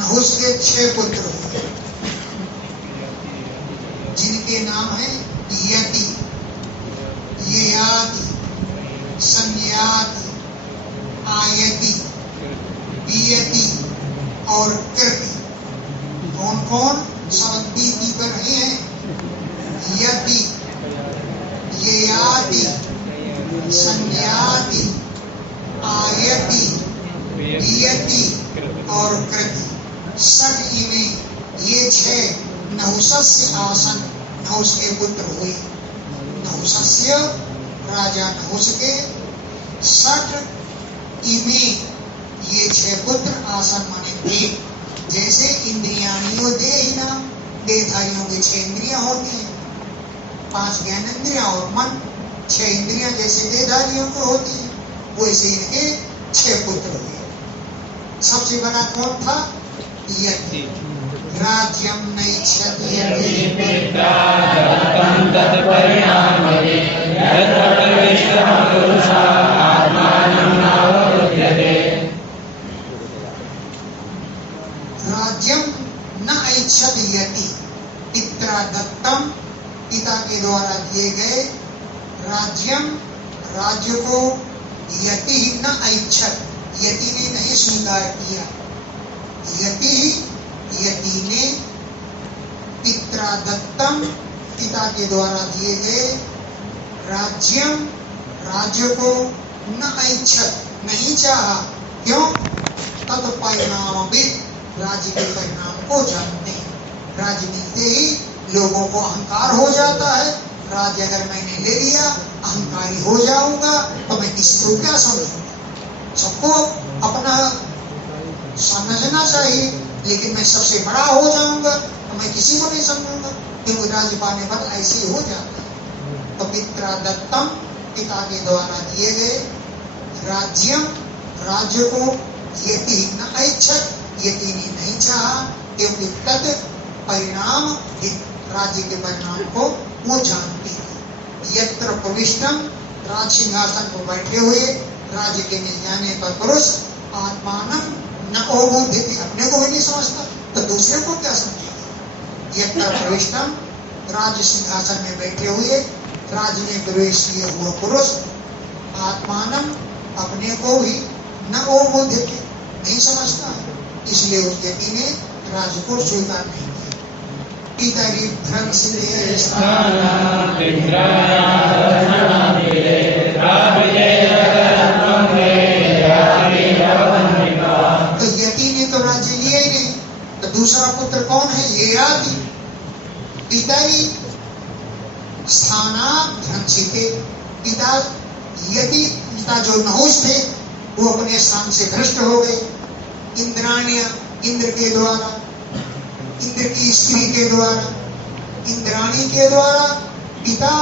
नहुष के 6 पुत्र हुए जिनके नाम है यति, ययाति, संयाति, आयति, बियति और कृति। कौन कौन? सब दीदी पर रहे हैं। यति, ययाति, संयाति, आयति, बियति और कृति। सठ इन्हें ये 6 नहुषस्य आसन नहुष के पुत्र हुए। नहुषस्य राजा नहुष के 60 इमे ये 6 पुत्र आसन माने थे। जैसे इंद्रियाणियों देहिना, देहधारियों के 6 इंद्रियां होती हैं, 5 ज्ञानेंद्रियां और मन, 6 इंद्रियां जैसे देहधारियों को होती है, वैसे इनके 6 पुत्र हुए। सबसे बड़ा कौन था? यति। राज्यम नैच्छति राज्यम न ऐच्छत यति। पित्रा दत्तम, पिता के द्वारा दिए गए राज्यम, राज्य को यति न ऐच्छत, यति ने नहीं स्वीकार किया। यति ने पित्रा दत्तम, पिता के द्वारा दिए गए राज्यम, राज्य को न ऐच्छत, नहीं चाहा। क्यों? तत्परिणामविद, राज्य के परिणाम को जानते हैं। राज्य मिलते ही लोगों को अहंकार हो जाता है। राज्य अगर मैंने ले लिया, अहंकारी हो जाऊंगा तो मैं किसी को क्या समझूंगा? सबको अपना समझना चाहिए, लेकिन मैं सबसे बड़ा हो जाऊंगा तो मैं किसी को नहीं समझूंगा, क्योंकि राज्य पाने पर ऐसे ही हो जाता है। तो पित्रा दत्तम, पिता के द्वारा दिए गए राज्यम, राज्य को यति न ऐच्छत, यति ने नहीं चाहा, क्योंकि तद परिणाम, राज्य के परिणाम को वो जानती है। यत्र प्रविष्टम, राज सिंहासन पर बैठे हुए राज्य के मिल जाने पर पुरुष आत्मानम न ओबुद्धि, अपने को भी नहीं समझता तो दूसरे को क्या समझेगा। यत्र प्रविष्टम, राज्य सिंहासन में बैठे हुए राज्य में प्रवेश किए हुआ पुरुष आत्मानम, अपने को भी न ओबुद्धि, नहीं समझता, इसलिए उस व्यक्ति ने राज्य को स्वीकार नहीं किया। पितरि भ्रंसते तो यति ने तो राज्य लिया ही नहीं, तो दूसरा पुत्र कौन है? ययाति। पितरि स्थानाभ्रंसिते, पिता यति, पिता जो नहुष थे वो अपने स्थान से भ्रष्ट हो गए। इंद्राणिया, इंद्र के द्वारा, इंद्र की स्त्री के द्वारा, इंद्राणी के द्वारा पिता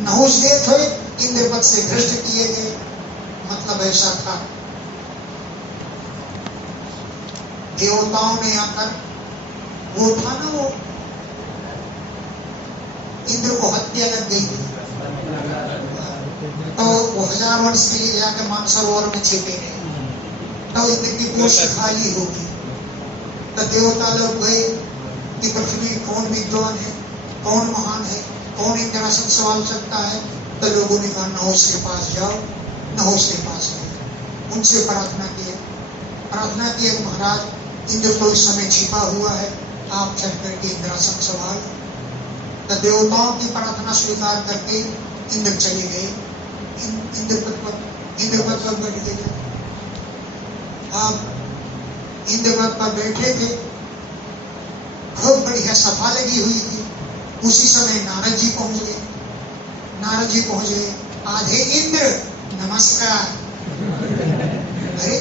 नहुष देव थे, इंद्र पद से भ्रष्ट किए गए। मतलब ऐसा था, देवताओं ने आकर, वो था ना, वो इंद्र को हत्या लग गई थी, तो वो 1000 वर्ष के लिए जाकर मानसरोवर में छिपे रहे, तो इंद्र की पोस्ट खाली होगी। तो देवता लोग गए कि पृथ्वी कौन विद्वान है, कौन महान है, कौन इंद्रासन सवाल सकता है। तो लोगों ने कहा नहुष के पास जाओ। नहुष के पास गए, उनसे प्रार्थना किए महाराज इंद्र तो इस समय छिपा हुआ है, आप चल करके इंद्रासन सवाल। तो देवताओं की प्रार्थना स्वीकार करके इंद्र चले गए, इंद्र पद पर बैठ गए। अब इंद्रपद पर बैठे थे, खूब बढ़िया सभा लगी हुई थी। उसी समय नारद जी पहुंच गए। नारद जी पहुंच गए, आधे इंद्र नमस्कार। अरे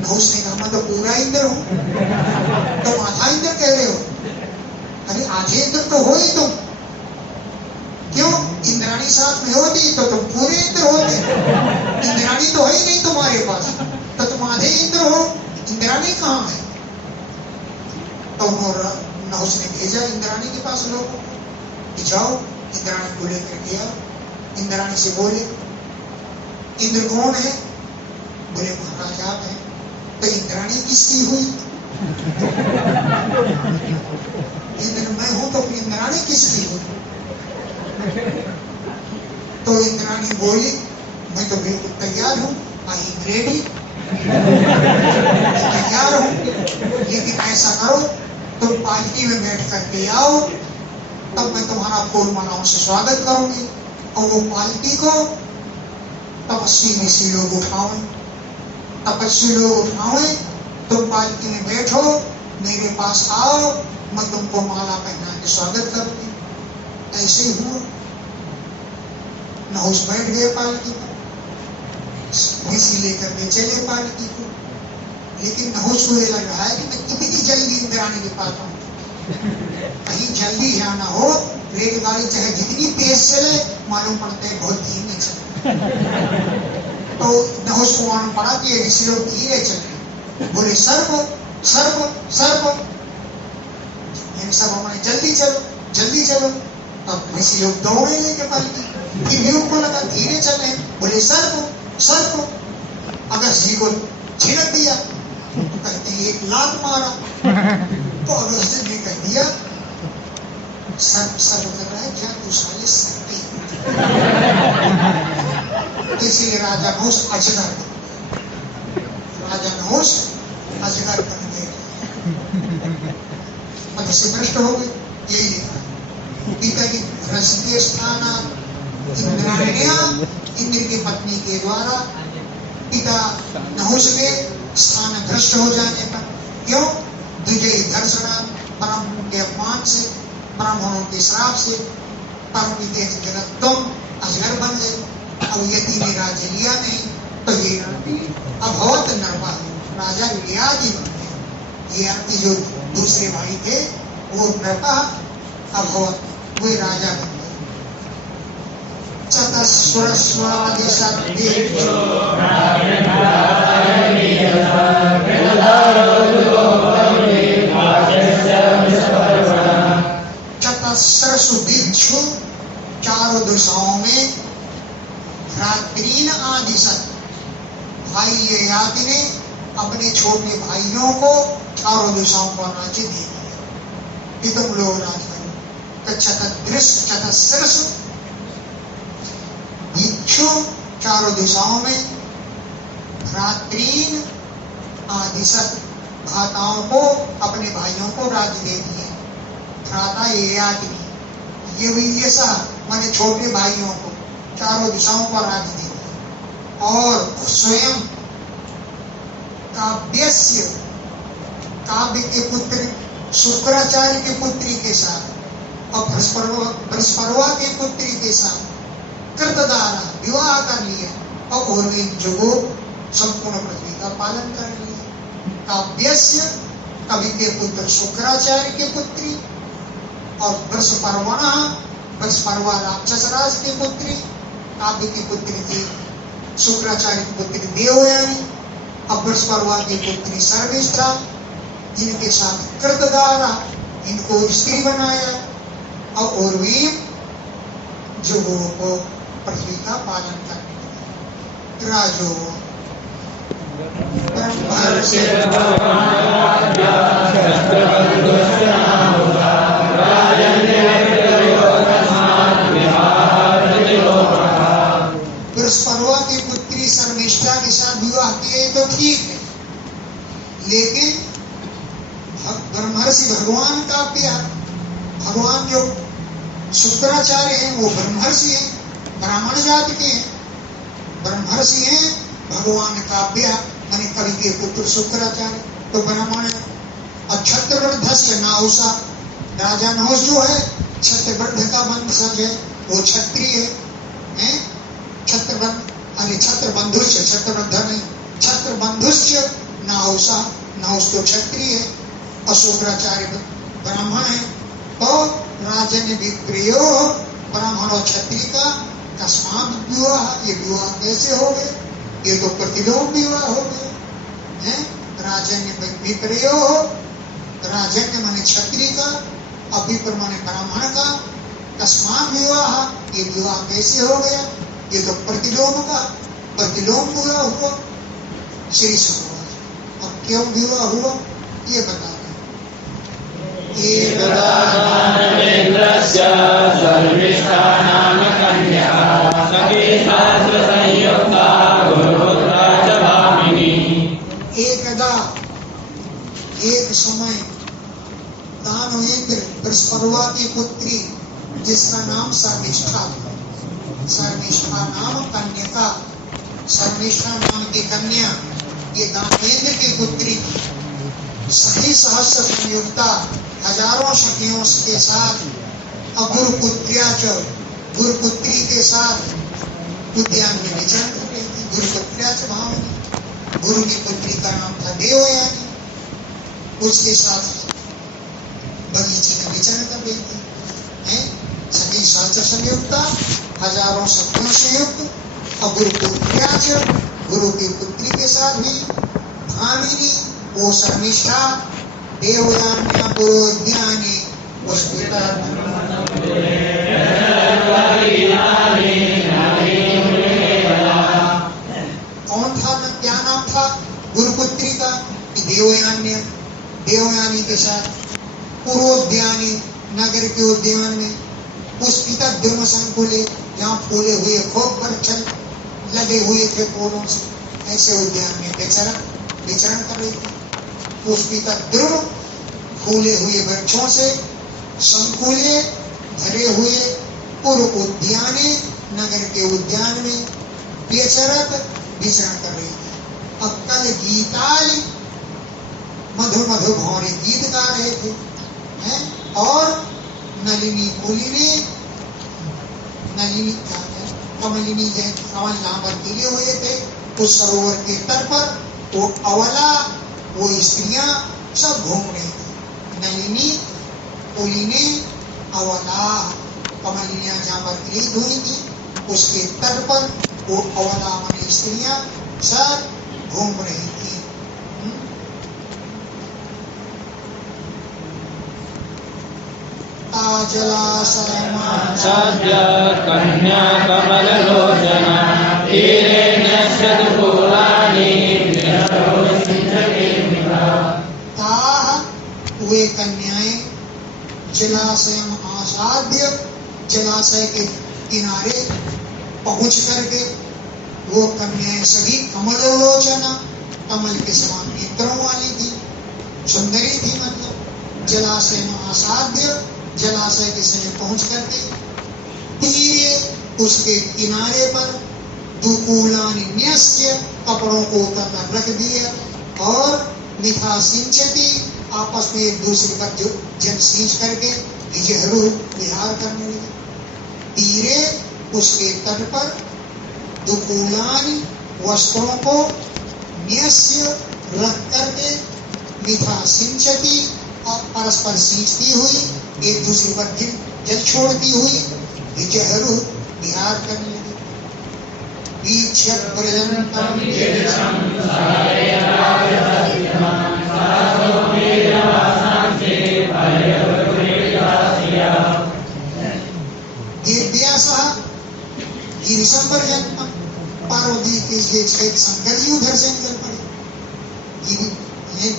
नहुष ने कहा मैं तो पूरा इंद्र हूं, तुम आधा इंद्र कह रहे हो? अरे आधे इंद्र तो हो ही तुम, क्यों? इंद्राणी साथ में होती तो तुम पूरे इंद्र होते। इंद्राणी तो है ही नहीं तुम्हारे पास, तो तुम आधे इंद्र हो, इंद्राणी कहाँ है? तो नहुस ने भेजा इंद्राणी के पास लोगों को कि जाओ इंद्राणी को लेकर के आओ। इंद्राणी से बोले इंद्र कौन है? बोले महाराज आप हैं। तो इंद्राणी किसकी हुई? इंद्र मैं हूं तो इंद्राणी किसकी हुई? तो इंद्राणी बोली मैं तो बिल्कुल तैयार हूं, आई एम रेडी, तैयार हूं, लेकिन ऐसा करो तुम पालकी में बैठ करके आओ, तब मैं तुम्हारा फूल मालाओं से स्वागत करूंगी। और वो पालकी को तपस्वी ऋषि लोग उठाओ, तपस्वी लोग उठाओ, तुम पालकी में बैठो, मेरे पास आओ, मैं तुमको माला पहना के स्वागत करूंगी। ऐसे ही हुआ। नहुस बैठ गए पालकी पर, ऋषि लेकर के चले पालकी को। लेकिन नहुस को ये लग रहा है कि मैं कितनी जल्दी इंद्राणी के पास आऊं, कहीं जल्दी जाना हो, रेलगाड़ी चाहे जितनी तेज चले मालूम पड़ता है बहुत धीमे चले। तो नहुस को मालूम पड़ा कि ये ऋषि लोग धीरे चले। बोले सर्प सर्प सर्प, सब हमारे जल्दी चलो जल्दी चलो। तब ऋषि लोग दौड़े लेके पालकी, फिर भी उनको लगा धीरे चले। बोले सर्प सर्प, अगर जी को छिड़क दिया तो कहते हैं एक लात मारा। तो अगस्त ने कह दिया सर्प सर्प कर रहा है क्या तू साले सर्प। इसलिए राजा नहुस अजगर, राजा नहुस अजगर बन गए, पद से भ्रष्ट हो गए। यही लिखा पिता की हृदय स्थान इंद्राण्या, इंद्र की पत्नी के द्वारा पिता नहुस के स्थान भ्रष्ट हो जाने पर। क्यों? द्विजय दर्शन, परम के अपमान से, ब्राह्मणों के श्राप से, परम जगत तुम अजगर बन गए। अब यदि ने राज्य लिया नहीं तो ये अभवत नरवा राजा लियादी बन गए। ये आपके जो दूसरे भाई थे वो नरपा अभवत, वे राजा बन गए। चतस्रस्वादिशक्तिभ्यो चतस्रसु बिच्छू, चारों दिशाओं में भ्रातृन आदिशत, भाई ययाति ने अपने छोटे भाइयों को चारों दिशाओं को राज्य दे दिया कि तुम लोग राज करो। तो चतस्रस बिच्छू, चारों दिशाओं में, भ्रातृन आदिशत, भ्राताओं को अपने भाइयों को राज्य दे दिए। भ्राता ययाति, ये माने छोटे भाइयों को चारों दिशाओं पर राज्य दे दिया। और स्वयं काव्यस्य, काव्य के पुत्र शुक्राचार्य के पुत्री के साथ और बृहस्पति के पुत्री के साथ कृतदारा विवाह कर लिया और उर्वीन जुगो संपूर्ण पृथ्वी का पालन कर लिया। काव्यस्य, कवि के पुत्र शुक्राचार्य के पुत्री, और बृहस्पति राक्षस राज की पुत्री, काव्य की पुत्री थी शुक्राचार्य की पुत्री देवयानी, और बृहस्पति की पुत्री सर्विष्ठा, जिनके साथ कृतदारा इनको स्त्री बनाया और उर्वीम जुगो को पृथ्वी का पालन करने लगे। राजो बृहस्पति की पुत्री शर्मिष्ठा के साथ विवाह किए तो ठीक है, लेकिन ब्रह्मर्षि भगवान का प्यार, भगवान जो शुक्राचार्य हैं वो ब्रह्मर्षि हैं, ब्राह्मण जाति के हैं, ब्रह्मर्षि हैं, भगवान का प्यार माने कवि के पुत्र शुक्राचार्य तो ब्राह्मण है। और छत्रवृद्धस्य नाउसा, राजा नहुस जो है छत्रवृद्ध का वंशज है, वो क्षत्रिय है। छत्रबंधुष्य, छत्रवृद्ध नहीं, छत्रबंधुष्य नाउसा, नाउस तो क्षत्रिय है और शुक्राचार्य ब्राह्मण है। तो राजन विप्रियो, ब्राह्मण और क्षत्रिय का कस्मात विवाह, ये विवाह कैसे हो गए? ये तो प्रतिलोम विवाह हो गए हैं। राजन विप्रियो, राजन्य माने क्षत्रिय का, अपिपर माने ब्राह्मण का। तस्मात् विवाह, ये विवाह कैसे हो गया? ये तो प्रतिलोम का, प्रतिलोम पूरा हुआ। श्री सुखवाच। अब क्यों विवाह हुआ ये बता रहे। एकदा दानवेन्द्रस्य शर्मिष्ठानाम कन्या सखी शास्त्र संयुक्ता गुरुपुत्रा च भामिनी। एकदा, एक समय दानवेंद्र बृहस्पति की पुत्री जिसका नाम शर्मिष्ठा था, शर्मिष्ठा नाम कन्या, शर्मिष्ठा नाम की कन्या ये दानवेंद्र की पुत्री सखी सहस्त्र संयुक्ता, हजारों सखियों के साथ गुरुपुत्र्या च, गुरुपुत्री के साथ उद्यान में विचरण कर रही थी। गुरुपुत्र्या च भामिनी, गुरु की पुत्री का नाम था देवयानी, उसके साथ बगीचे में विचरण कर रही थी। सखी सहस्त्र संयुक्ता, हजारों सखियों से युक्त, और गुरुपुत्र्या च, गुरु की पुत्री के साथ भी, भामिनी वो शर्मिष्ठा, देवयानी गुरुद्यानी पुष्पिता। कौन था, क्या नाम था गुरुपुत्री का? देवयानी, देवयानी के साथ पूर्वोद्यानी, नगर के उद्यान में, पुष्पिता द्रुम संकुले, जहाँ फूले हुए खूब वृक्ष लगे हुए थे फूलों से, ऐसे उद्यान में विचरण कर रही थी। पुष्पिता द्रुम, फूले हुए वृक्षों से, संकुले भरे हुए पूर्व उद्याने, नगर के उद्यान में विचरण कर रही थी। अब कल गीताली, मधुर मधुर भौरे गीत गा रहे थे, हैं? और नलिनी पुलिनी, नलिनी क्या है, कमलिनी जय कमल यहाँ पर गिरे हुए थे उस सरोवर के तट पर, वो अवला, वो स्त्रियां सब घूम रही थी। नलिनी पुलिनी अवला, कमलिनियां जहाँ पर गिरी हुई थी उसके तट पर वो अवला माने स्त्रियां सब घूम रही थी। सद्य कन्या कमललोचना तीरे नश्यतु फूलानि वे कन्याएं जलाशय आसाद्य, जलाशय के किनारे पहुंच करके वो कन्याएं सभी कमललोचना, कमल के समान नेत्रों वाली थी, सुंदरी थी। मतलब जलाशय आसाद्य, जलाशय के समीप पहुंच करके तीरे, उसके किनारे पर दुकूलानि न्यस्य, कपड़ों को उतार रख दिया, और मिथा सिंचती, आपस में एक दूसरे पर जो जल सींच करके विजहरू विहार करने लगे। तीरे, उसके तट पर दुकूलानि, वस्त्रों को न्यस्य रख करके, मिथा सिंचती, और परस्पर सींचती हुई, एक दूसरे पर जल छोड़ती हुई विजहरू विहार करने लगे। वीक्षक पर्यंतम गिरिशम पर्यंतम, पार्वती के एक शंकर जी उधर से निकल पड़े।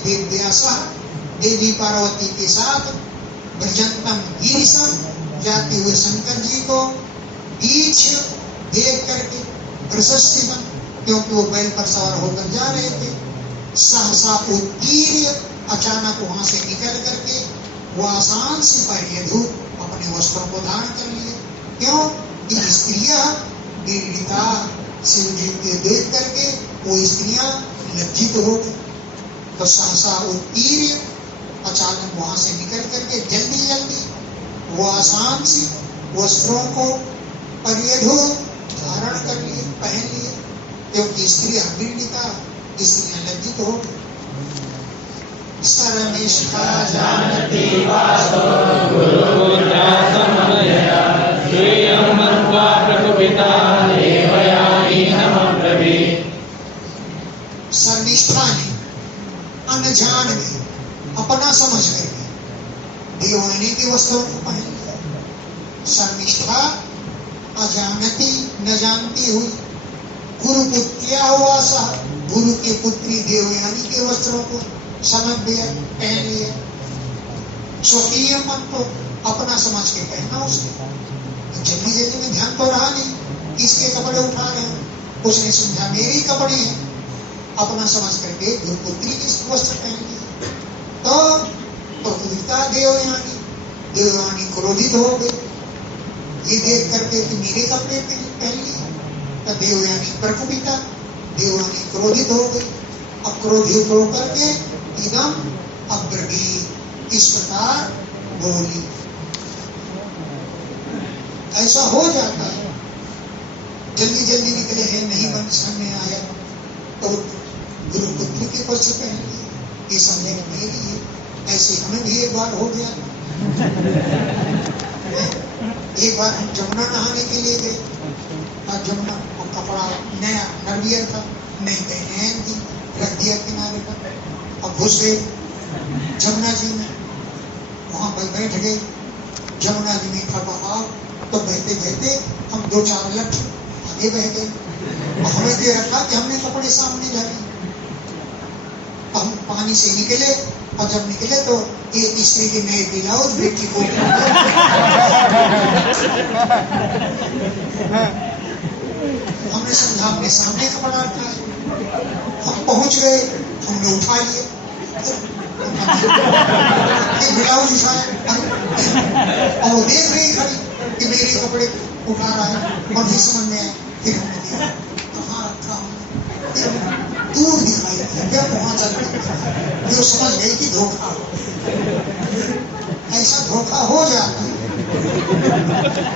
देव्यासा, देवी पार्वती के साथ पर्यंतम गिरिशम, जाते हुए शंकर जी को बीच देख करके प्रशस्तिमन, क्योंकि वो बैल पर सवार होकर जा रहे थे, सहसा उत्तीर्य, अचानक वहां से निकल करके वो आसान से परियधु, अपने वस्त्रों को धारण कर लिए। क्यों? कि स्त्रियां पीड़िता, शिव जी के देख करके वो स्त्रियां लज्जित हो गई। तो सहसा उत्तीर्य, अचानक वहां से निकल करके जल्दी जल्दी वो आसान से वस्त्रों को परियधु धारण कर लिए, पहन लिए, क्योंकि स्त्रियां पीड़िता, स्त्रियां लज्जित हो गई। सर्वनिष्ठा जानती वासो गुरुपुत्रासमनया श्रेयं मत्वा प्रकुपिता देवयानी नमः ब्रवी। सर्वनिष्ठा ने, अनजान में, अपना समझ करके देवयानी के वस्त्रों को पहन लिया। शर्मिष्ठा अजानती न जानती हुई गुरु पुत्रिया हुआ सा गुरु की पुत्री देवयानी के वस्त्रों को समझ दिया, पहन लिया। स्वकीय मन को अपना समझ के पहना उसने। जल्दी जल्दी में ध्यान तो रहा नहीं, किसके कपड़े उठा रहे हैं, उसने समझा मेरी कपड़े हैं, अपना समझ करके गुरुपुत्री के वस्त्र पहन लिए। तो क्रोधिता देवयानी, देवयानी क्रोधित हो गई ये देख करके कि मेरे कपड़े पहन लिए। तो देवयानी प्रकोपिता, देवयानी क्रोधित हो गई। अब क्रोधित होकर के इदम अब्रवीत, इस प्रकार बोली। ऐसा हो जाता है, जल्दी जल्दी निकले हैं, नहीं मन सामने आया तो गुरुपुत्री के वस्त्र पहन लिए, ये समझे मेरी है। ऐसे हमें भी एक बार हो गया। एक बार हम जमुना नहाने के लिए गए और जमुना को कपड़ा नया नरवियर था, नहीं पहने थी, रख दिया किनारे पर। अब घुस गए जमुना जी में, वहां पर बैठ गए। जमुना जी में था बहाव, तो बहते बहते हम 2-4 लठ आगे बह गए। हमें दे रखा कि हमने कपड़े सामने डाले। हम पानी से निकले और जब निकले तो एक स्त्री के नए ब्लाउज बेटी को हमने समझा हमने सामने कपड़ा रखा है। हम पहुंच गए, हमने उठा लिए, ब्लाउज उठाया और वो देख रही खड़ी कि मेरे कपड़े उठा रहा है, और भी समझ में आया। फिर हमने देखा कहाँ रखा हमने, दूर दिखाई दिया, वहां चल रही, जो समझ गई कि धोखा। ऐसा धोखा हो जाता है,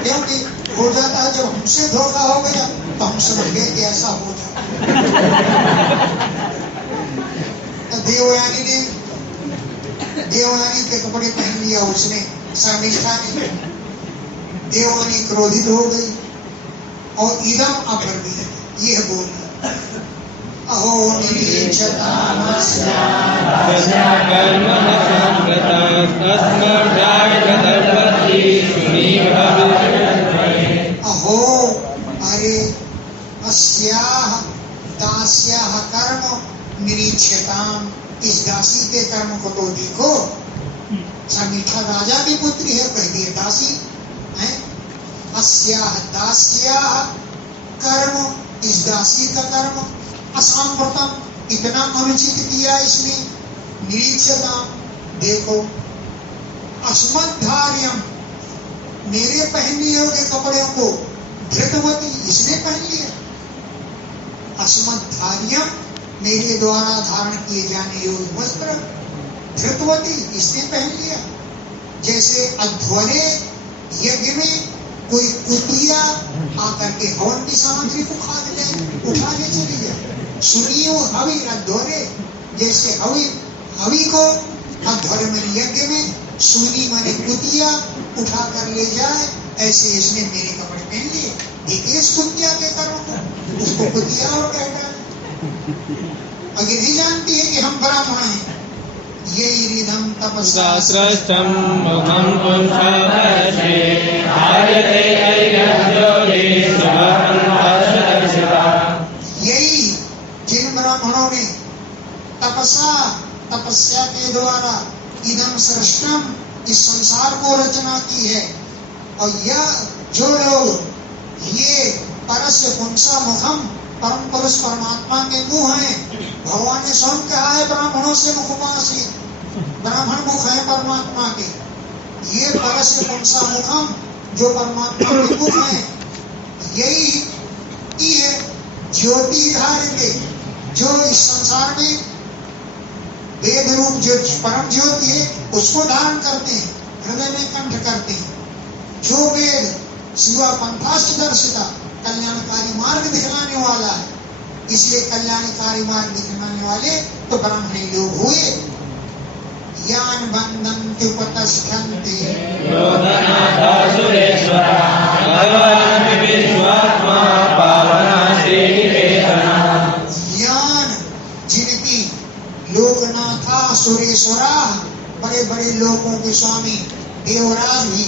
क्योंकि हो जाता है जब हमसे धोखा हो गया तो हम समझ गए कि ऐसा हो जाता। तो देवयानी के कपड़े पहन लिया उसने, शर्मिष्ठा ने। देवयानी क्रोधित हो गई और इदम अब्रवीत, ये बोली अहो निरीक्षतामस्या कर्मणः संगतः अस्मभ्यागतवती सुनीभविष्यति। अहो, अरे अस्याः दास्याः कर्म निरीक्षताम, इस दासी के कर्म को तो देखो। शर्मिष्ठा राजा की पुत्री है, कह दिए दासी है। अस्याः दास्याः कर्म, इस दासी का कर्म असाम्प्रतम, इतना अनुचित किया इसने। निरीक्षताम, देखो। अस्मद्धार्यम, मेरे पहनने योग्य कपड़ों को धृतवती, इसने पहन लिया। अस्मद्धार्यम, मेरे द्वारा धारण किए जाने योग्य वस्त्र, धृतवती, इसने पहन लिया। जैसे अध्वरे यज्ञ में कोई कुतिया आकर के हवन की सामग्री को उठा ले चली जाए। सुनियो हवि अध्वरे, जैसे हवि को अध्वरे में यज्ञ में सुनी माने कुतिया उठा कर ले जाए, ऐसे इसने मेरे कपड़े पहन लिए। देखिए इस कुतिया के कर्म को, उसको कुतिया और कहता है। अगर नहीं जानती है कि हम ब्राह्मण हैं। यही रिधम तपस्या शास्त्रस्थं मुखं पुंसावशे आयते ऐर्यज्योति स्वपन्थाश्रदर्शिता। यही जिन ब्राह्मणों ने तपस्या के द्वारा इदम सृष्टम, इस संसार को रचना की है। और यह जो लोग ये परस्य पुंसा मुखम, परम पुरुष परमात्मा के मुख हैं। भगवान ने स्वयं कहा है ब्राह्मणों से मुखवासी, ब्राह्मण मुख है परमात्मा के। ये परस्य पुंसा मुखम, जो परमात्मा के मुख है, यही है ज्योति धारते, जो इस संसार में वेद रूप जो परम ज्योति है उसको धारण करते हैं, हृदय में कंठ करते हैं। जो वेद शिवा पंथाश्च दर्शिता, कल्याणकारी मार्ग दिखलाने वाला है, इसलिए कल्याणकारी मार्ग दिखलाने वाले तो ब्राह्मण लोग हुए। यान बंधन्ति उपतिष्ठन्ति योगनाथासुरेश्वरा भगवान् विश्वात्मा पावना श्रीनिकेतनः। यान, जिनकी लोकनाथा सुरेश्वरा बड़े बड़े लोगों के स्वामी देवराज भी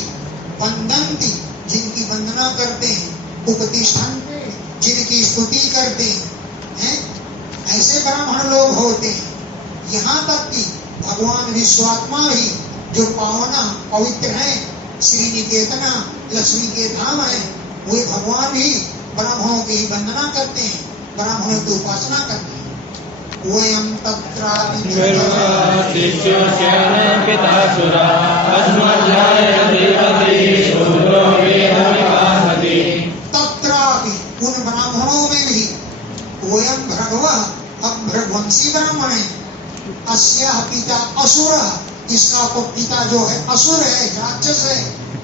वंदन्ति, जिनकी वंदना करते हैं, उपतिष्ठन्ते, जिनकी स्तुति करते हैं, ऐसे ब्राह्मण लोग होते हैं। यहाँ तक कि भगवान विश्वात्मा भी जो पावना पवित्र हैं, श्री निकेतना लक्ष्मी के धाम है, वे भगवान भी ब्राह्मणों की वंदना करते हैं, ब्राह्मणों की उपासना करते हैं। वयं तत्रापि तत्रापि उन ब्राह्मणों में भी वयं भृगवः, हम भृगवंशी ब्राह्मण है। अस्याः पिता असुरः, इसका पिता जो है असुर है, राक्षस है।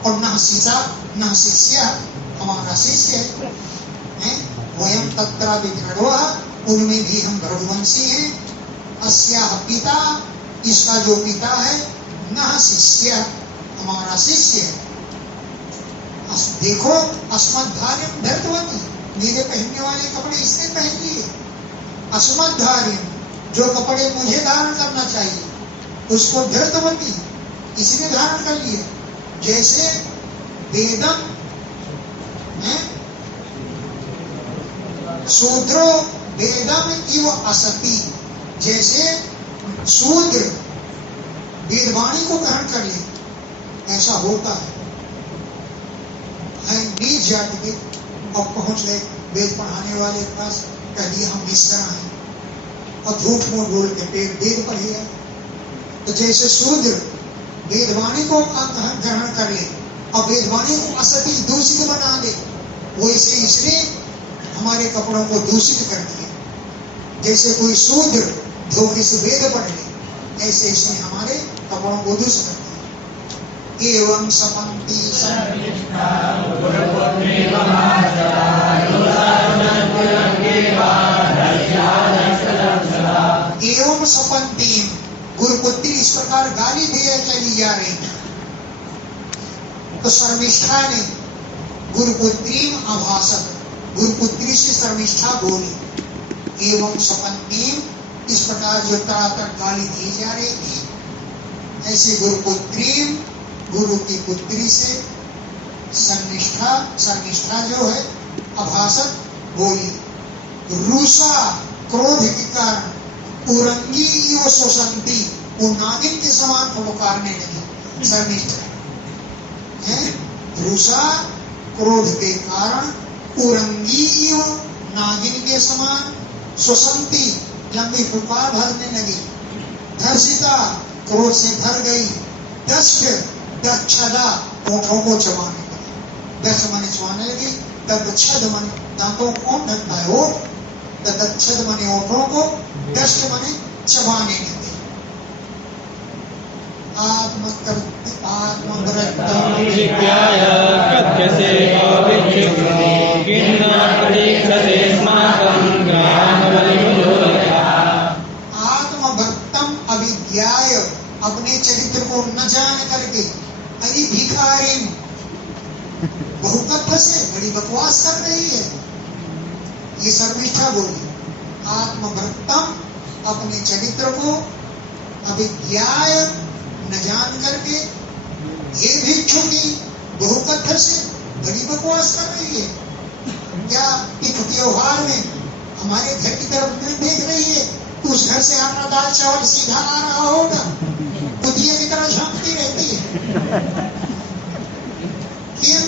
और न शिष्य, हमारा शिष्य है। वयं तत्रापि भृगवः, उनमें भी हम भृगवंशी हैं। अस्याः पिता, इसका जो पिता है, न शिष्य, हमारा शिष्य है। देखो अस्मद्धार्यं धृतवती, मेरे पहनने वाले कपड़े इसने पहन लिए। अस्मद्धार्यं, जो कपड़े मुझे धारण करना चाहिए उसको धृतवती, इसने धारण कर लिए। जैसे वेदम शूद्रो वेदम इव असति, जैसे शूद्र वेदवाणी को ग्रहण कर ले, ऐसा होता है। नीच जाति के अब पहुंच गए वेद पढ़ाने वाले के पास, कह दिया हम इस तरह हैं, और झूठ मूठ बोल के वेद पढ़े है। तो जैसे शूद्र वेदवाणी को ग्रहण कर ले और वेदवाणी को असती दूषित बना दे, वैसे इसने हमारे कपड़ों को दूषित कर दिया। जैसे कोई शूद्र धोखे से वेद पढ़ ले, ऐसे इसने हमारे कपड़ों को दूषित कर दिया। एवं सपन्ति एवं सपन्ति, गुरुपुत्री इस प्रकार गाली दे चली जा रही। तो शर्मिष्ठा ने गुरुपुत्री अभाषक, गुरुपुत्री से शर्मिष्ठा बोली। एवं सपन्ती, इस प्रकार जो तरातर गाली दी जा रही थी, ऐसे गुरुपुत्री, गुरु की पुत्री से शर्मिष्ठा जो है अभाषक बोली। रूसा, क्रोध के कारण, उरंगी व शोषंती, वो नागिन के समान पुकारने लगी शर्मिष्ठा है। रूसा, क्रोध के कारण, उरंगी व नागिन के समान, शोषंती, लंबी पुकार भरने लगी। धर्षिता, क्रोध से भर गई। दष्ट, दक्षदा, ओठों को चबाने लगी। दस माने चबाने लगी, दक्षद माने दांतों को कौन ढकता है, ओठ। दक्षद माने ओठों को, दष्ट माने चबाने लगी। आत्मभक्तम अविद्याय, अपने चरित्र को न जान करके, अरे भिखारी, बहुकथ से बड़ी बकवास कर रही है, ये शर्मिष्ठा बोली। आत्मभक्तम, अपने चरित्र को, अविद्याय, न जान करके, ये भिक्षुकी बहुकथ से बड़ी बकवास कर रही है। क्या एक त्योहार में हमारे घर की तरफ नहीं देख रही है, उस घर से अपना दाल चावल सीधा आ रहा होगा, कुतिया की तरह झांकती रहती है। किम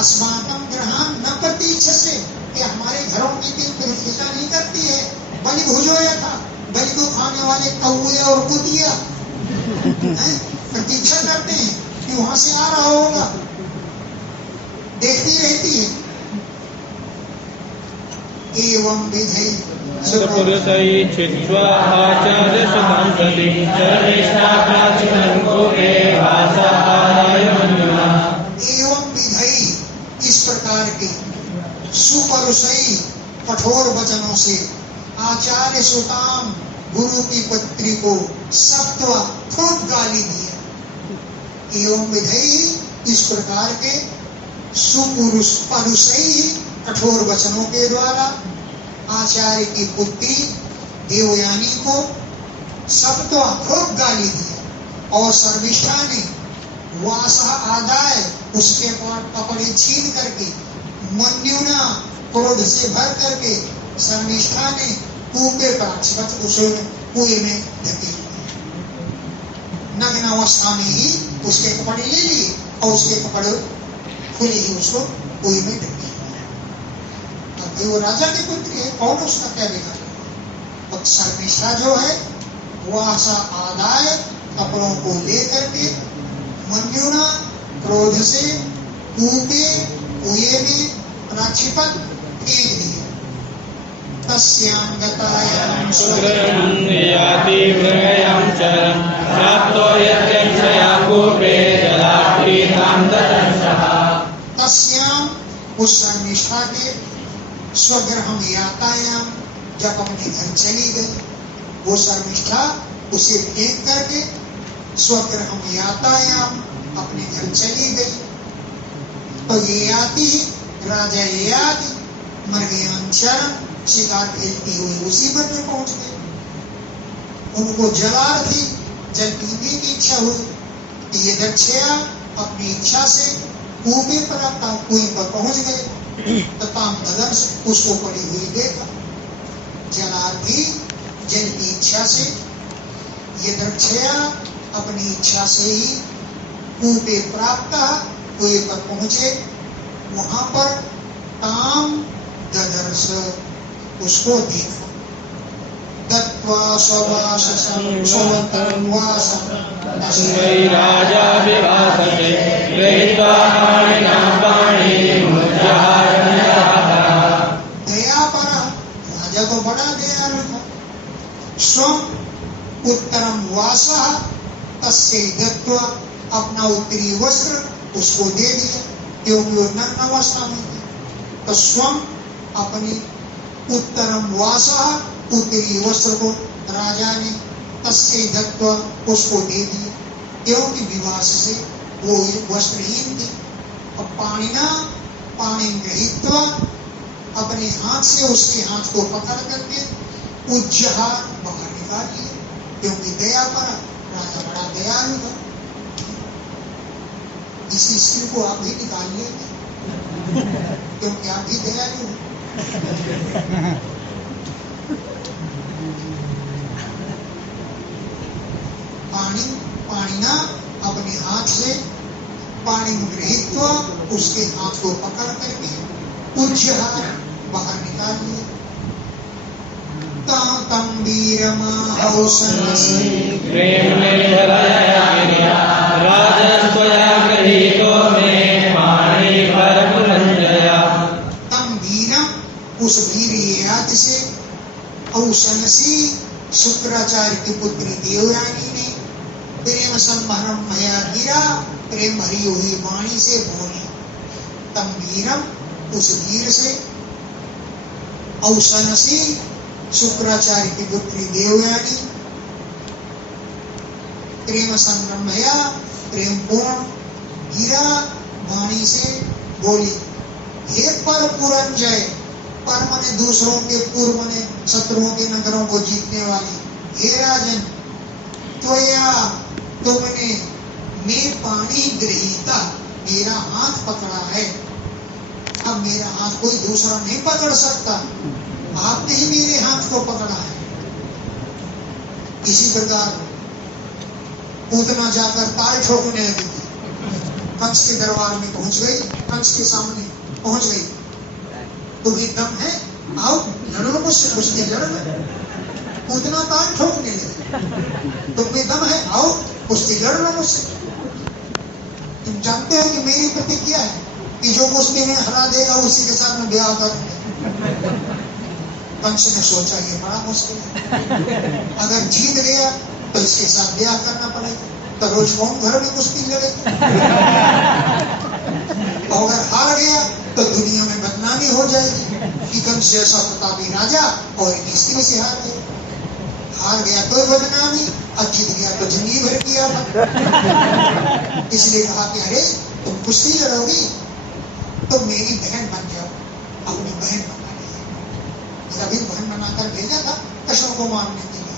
अस्माकं ग्रहण न प्रतीक्षसे, कि हमारे घरों की प्रतीक्षा नहीं करती है। बलि भुजोया था, बलि को खाने वाले कौवे और कुतिया प्रतीक्षा करते हैं कि वहां से आ रहा होगा, देखती रहती है। एवं विधि सपुरुषै छित्त्वा आचार्य सुतं सति शर्मिष्ठा प्राचिनं कोपे भाषाय मन्युना। एवं विधि, इस प्रकार के सुपरुषै, कठोर वचनों से, आचार्य सुताम, गुरु की पुत्री को सत्व खूब गाली दिया। एवं विधि, इस प्रकार के सुपुरुष परुषै, कठोर वचनों के द्वारा आचार्य की पुत्री देवयानी को सत्व खूब गाली दिया। और शर्मिष्ठा ने वासा आदाय उसके कपड़े छीन करके, मन्युना क्रोध से भर करके शर्मिष्ठा ने कूपे पर उसे कुएं में धकेल दिया। नग्न अवस्था में ही उसके कपड़े ले लिए और उसके कपड़े खुले ही उसको कुएं में धकेल दिया। अब वो राजा की पुत्री है, कौन उसका क्या बिगाड़। और शर्मिष्ठा जो है वासा आदाय कपड़ों को लेकर के मन्युना क्रोध से कुएं में प्राक्षिपत फेंक दिया। तस्यां गतायां सुग्रहं याति मृगयां चरं प्राप्तो यत्यक्षया कूपे जलापीतां ददर्शः। तस्यां उस शर्मिष्ठा के स्वगृहं यातायां जब अपने घर चली गई, वो शर्मिष्ठा उसे फेंक करके स्वगृहं यातायां अपने घर चली गई। तो ये आती राजा ये आती मृगयांचरण शिकार खेलती हुई उसी वन में पहुंच गए। उनको जलार्थी जल पीने की इच्छा हुई। ये दक्षया अपनी इच्छा से कुएं पर आता कुएं पर पहुंच गए। तथा ददर्श उसको पड़ी हुई देखा। जलार्थी जल की इच्छा से ये दक्षया अपनी इच्छा से ही कुएं प्राप्त कुएं पर पहुंचे। वहां पर ताम ददर्श उसको देखा। दत्वा स्ववाससं स्ववतं वासं तस्मै राजा विवासते गृहीत्वा पाणिना पाणिमुज्जहारः। दया पर राजा तो बड़ा दयालु था। स्वम उत्तरम वासः तस्यै दत्वा अपना उत्तरी वस्त्र उसको दे दिया, क्योंकि वो नग्न अवस्था में थी। तो स्वम अपनी उत्तरम वासः उत्तरी वस्त्र को राजा ने तस्यै दत्वा उसको दे दिया, क्योंकि विवास से वो वस्त्रहीन थी। और पाणिना पाणि गृहीत्वा अपने हाथ से उसके हाथ को पकड़ करके उज्जहार बाहर निकाल लिया, क्योंकि दया पर राजा बड़ा दयालु था। इसी स्त्री को आप भी निकाल लेंगे, क्योंकि आप भी दयालु हो। पाणिना अपने हाथ से पाणि गृहीत्वा उसके हाथ को पकड़ करके उज्जहार बाहर निकाल लिया। तम वीरमाहौसनसि प्रेम राजस्वया गृहीतो मे पाणिभरपुरञ्जया। तम वीरम उस वीर याति से औसनसी शुक्राचार्य की पुत्री देवयानी ने प्रेम संभरम मया गिरा, प्रेम भरी हुई वाणी से बोली। तम वीरम उस वीर से औसनसी शुक्राचार्य की पुत्री देवयानी प्रेम संभ्रमया प्रेम पूर्ण गिरा वाणी से बोली। हे पर पुरंजय, पर मने दूसरों के पूर्व मने शत्रुओं के नगरों को जीतने वाली, हे राजन, त्वया तुमने मैं पाणी गृहीता, मेरा हाथ पकड़ा है। अब मेरा हाथ कोई दूसरा नहीं पकड़ सकता, आपने ही मेरे हाथ को पकड़ा है। इसी प्रकार पूतना जाकर ताल ठोकने लगी, कंस के दरबार में पहुंच गई, कंस के सामने पहुंच गई। तुम्हें दम है, आओ लड़ो मुझसे, कुश्ती लड़ लो। पूतना ताल ठोकने लगी, तुम्हें दम है, आओ कुश्ती लड़ लो मुझसे। तुम जानते हो कि मेरी प्रतिज्ञा है कि जो कुश्ती में हरा देगा उसी के साथ में ब्याह करूंगा। कंस ने सोचा ये बड़ा मुश्किल है, अगर जीत गया तो इसके साथ ब्याह करना पड़ेगा, तो रोज कौन घर में कुश्ती लड़ेगा। और अगर हार गया तो दुनिया में बदनामी हो जाएगी कि कंस जैसा प्रतापी राजा और एक स्त्री से हार गया। हार गया तो बदनामी, और जीत गया तो जिंदगी भर किया था। इसलिए कहा कि अरे तुम कुश्ती लड़ोगी तो मेरी बहन बन जाओ, अपनी बहन बना ली। सभी बहन बनाकर भेजा था कृष्ण को मारने के लिए।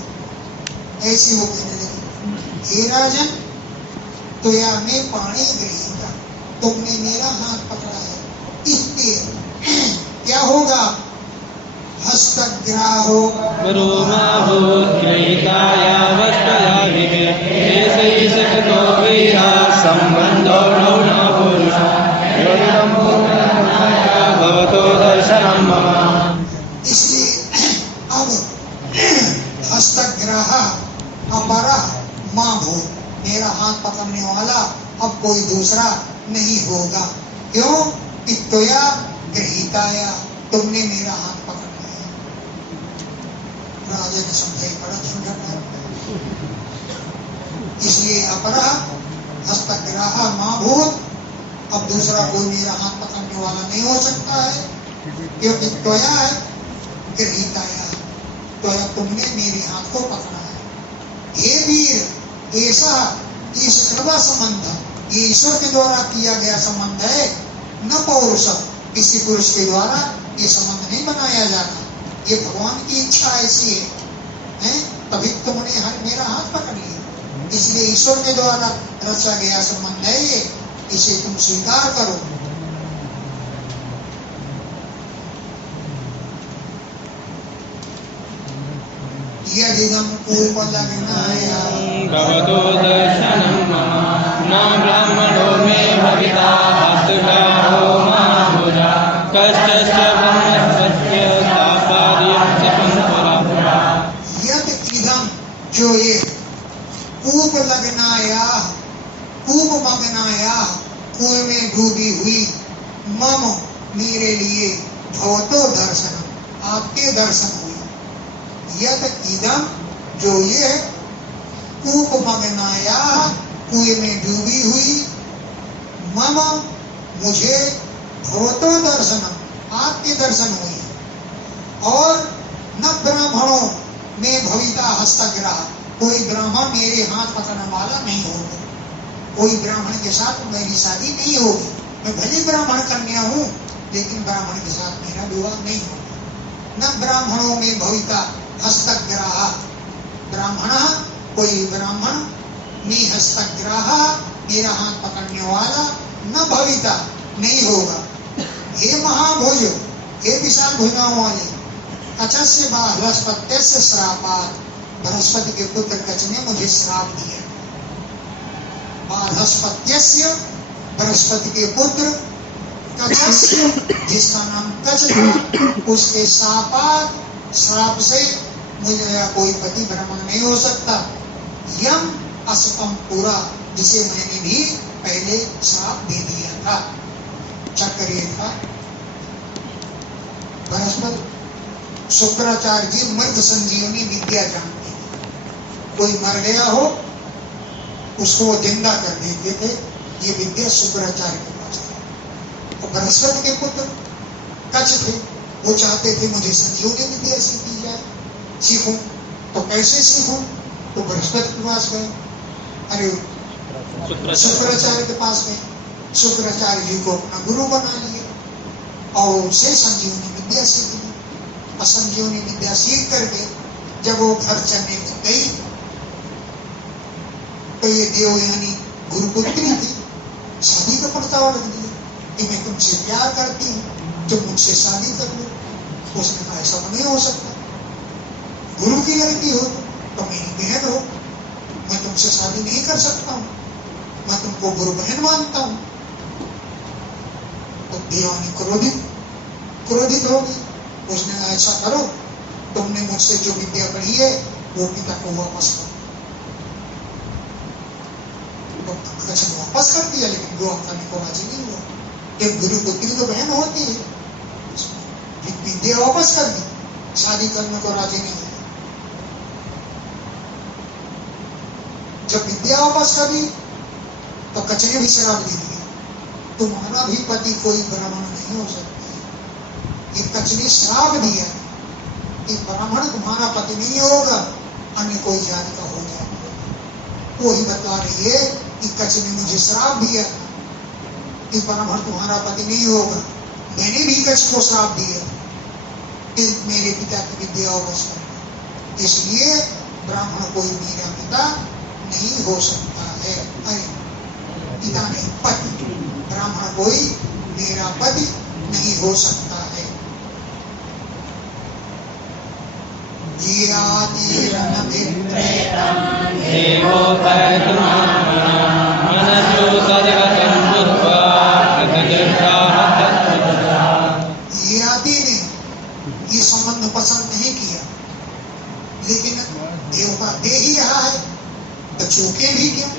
ऐसी वो कहने लगी, हे राजन, त्वया में पाणी गृहीता, तुमने मेरा हाथ पकड़ा है, इसलिए क्या होगा? हस्तग्राहो रोमाभूद्गृहीताया वस्तया विवे एषै सकतो वीरा सम्बन्धो न पुरुषा भवतो दर्शनं मम। इसलिए अब हस्तग्राह अपरा मां भूत, मेरा हाथ पकड़ने वाला अब कोई दूसरा नहीं होगा। क्यों? कि त्वया गृहीताया, तुमने मेरा हाथ पकड़ लिया। राजा ने समझाई बड़ा झंझट है, इसलिए अपरा हस्तग्राह मां भूत, अब दूसरा कोई मेरा हाथ पकड़ने वाला नहीं हो सकता है, क्योंकि त्वया है गृहीताया, त्वया तुमने मेरे हाथ को पकड़ा है। हे वीर, ऐसा ये सर्वा संबंध, ये ईश्वर के द्वारा किया गया संबंध है, न पौरुष, किसी पुरुष के द्वारा ये संबंध नहीं बनाया जाता, ये भगवान की इच्छा ऐसी है, तभी तुमने मेरा हाथ पकड़ लिया, इसलिए ईश्वर के द्वारा रचा गया संबंध है ये, इसे तुम स्वीकार करो। यदिदं पूर्वलग्नाया भवतो दर्शनं मम, न ब्राह्मणो मे भविता हस्तग्राहो महाभुजा कश्चित् ब्रह्मस्य सापार्यं च संपरा। यदिदं, जो ये पूर्वलग्नाया, पूर्वमग्नाया, कुएं में डूबी हुई, मम, मेरे लिए, भवतो दर्शनम, आपके दर्शन हुए। यद इदम, जो ये कूपमग्नाया, कुएं में डूबी हुई, मम, मुझे, भवतो दर्शनम, आपके दर्शन हुए। और न ब्राह्मणों में भविता हस्तग्राह, कोई ब्राह्मण मेरे हाथ पकड़ने वाला नहीं होगा, कोई ब्राह्मण के साथ मेरी शादी नहीं होगी, मैं भले ब्राह्मण कन्या हूँ, लेकिन ब्राह्मण के साथ मेरा विवाह नहीं होगा। न ब्राह्मणों में भविता हस्तग्राह, ब्राह्मण, कोई ब्राह्मण में हस्तग्राह, मेरा हाथ पकड़ने वाला, न भविता, नहीं होगा। हे महाभुज, हे विशाल भुजाओं वाले, कचस्य बृहस्पत्यस्य श्रापात्, बृहस्पति के पुत्र कच ने मुझे श्राप दिया। बृहस्पत्यस्य, बृहस्पति के पुत्र कचस्य, जिसका नाम कच था, उसके शापात्, श्राप से मुझे कोई पति ब्राह्मण नहीं हो सकता। यम असपम पूरा, जिसे मैंने भी पहले श्राप दे दिया था। चक्र ये था, बृहस्पति शुक्राचार्य जी मृत संजीवनी विद्या जानते थे, कोई मर गया हो उसको वो जिंदा कर देते थे, ये विद्या शुक्राचार्य के पास थी। और बृहस्पति के पुत्र कच थे, वो चाहते थे मुझे संजीवनी विद्या सीखी जाए, सीखूं तो कैसे सीखूं? तो बृहस्पति के पास गए, अरे शुक्राचार्य के पास गए, शुक्राचार्य जी को अपना गुरु बना लिया और उससे संजीवनी विद्या सीख ली। और संजीवनी विद्या सीख करके जब वो घर चलने गई तो ये देवयानी गुरुपुत्री थी, शादी का प्रस्ताव रख दिया कि मैं तुमसे प्यार करती हूँ, तुम मुझसे शादी कर लो। उसने कहा ऐसा नहीं हो सकता, गुरु की लड़की हो तो मेरी बहन हो, मैं तुमसे शादी नहीं कर सकता हूँ, मैं तुमको गुरु बहन मानता हूँ। तो देवानी क्रोधित हो गई, उसने कहा ऐसा करो, तुमने मुझसे जो विद्या पढ़ी है वो पिता को वापस करो। तो कच ने वापस कर दिया, लेकिन विवाह करने को राजी नहीं हुआ, एक गुरु पुत्री तो बहन होती है, विद्या वापस कर दी, शादी करने को राजी नहीं हुआ। जब विद्या वापस कर दी तो कच ने भी शराब दे दिया, तुम्हारा भी पति कोई ब्राह्मण नहीं हो सकता। ये कच ने श्राप दिया कि ब्राह्मण तुम्हारा पति नहीं होगा, अन्य कोई जाति का हो जाएगा। वो ही बता रही है कि कच ने मुझे श्राप दिया कि ब्राह्मण तुम्हारा पति नहीं होगा। मैंने भी कच को श्राप दिया कि मेरे पिता की विद्या वापस करना, इसलिए ब्राह्मण कोई मेरा पिता नहीं हो सकता है। पिता नहीं, पति। ब्राह्मण कोई मेरा पति नहीं हो सकता है। यादी ने ये संबंध पसंद नहीं किया, लेकिन देव का दे ही रहा है तो चूके भी क्या।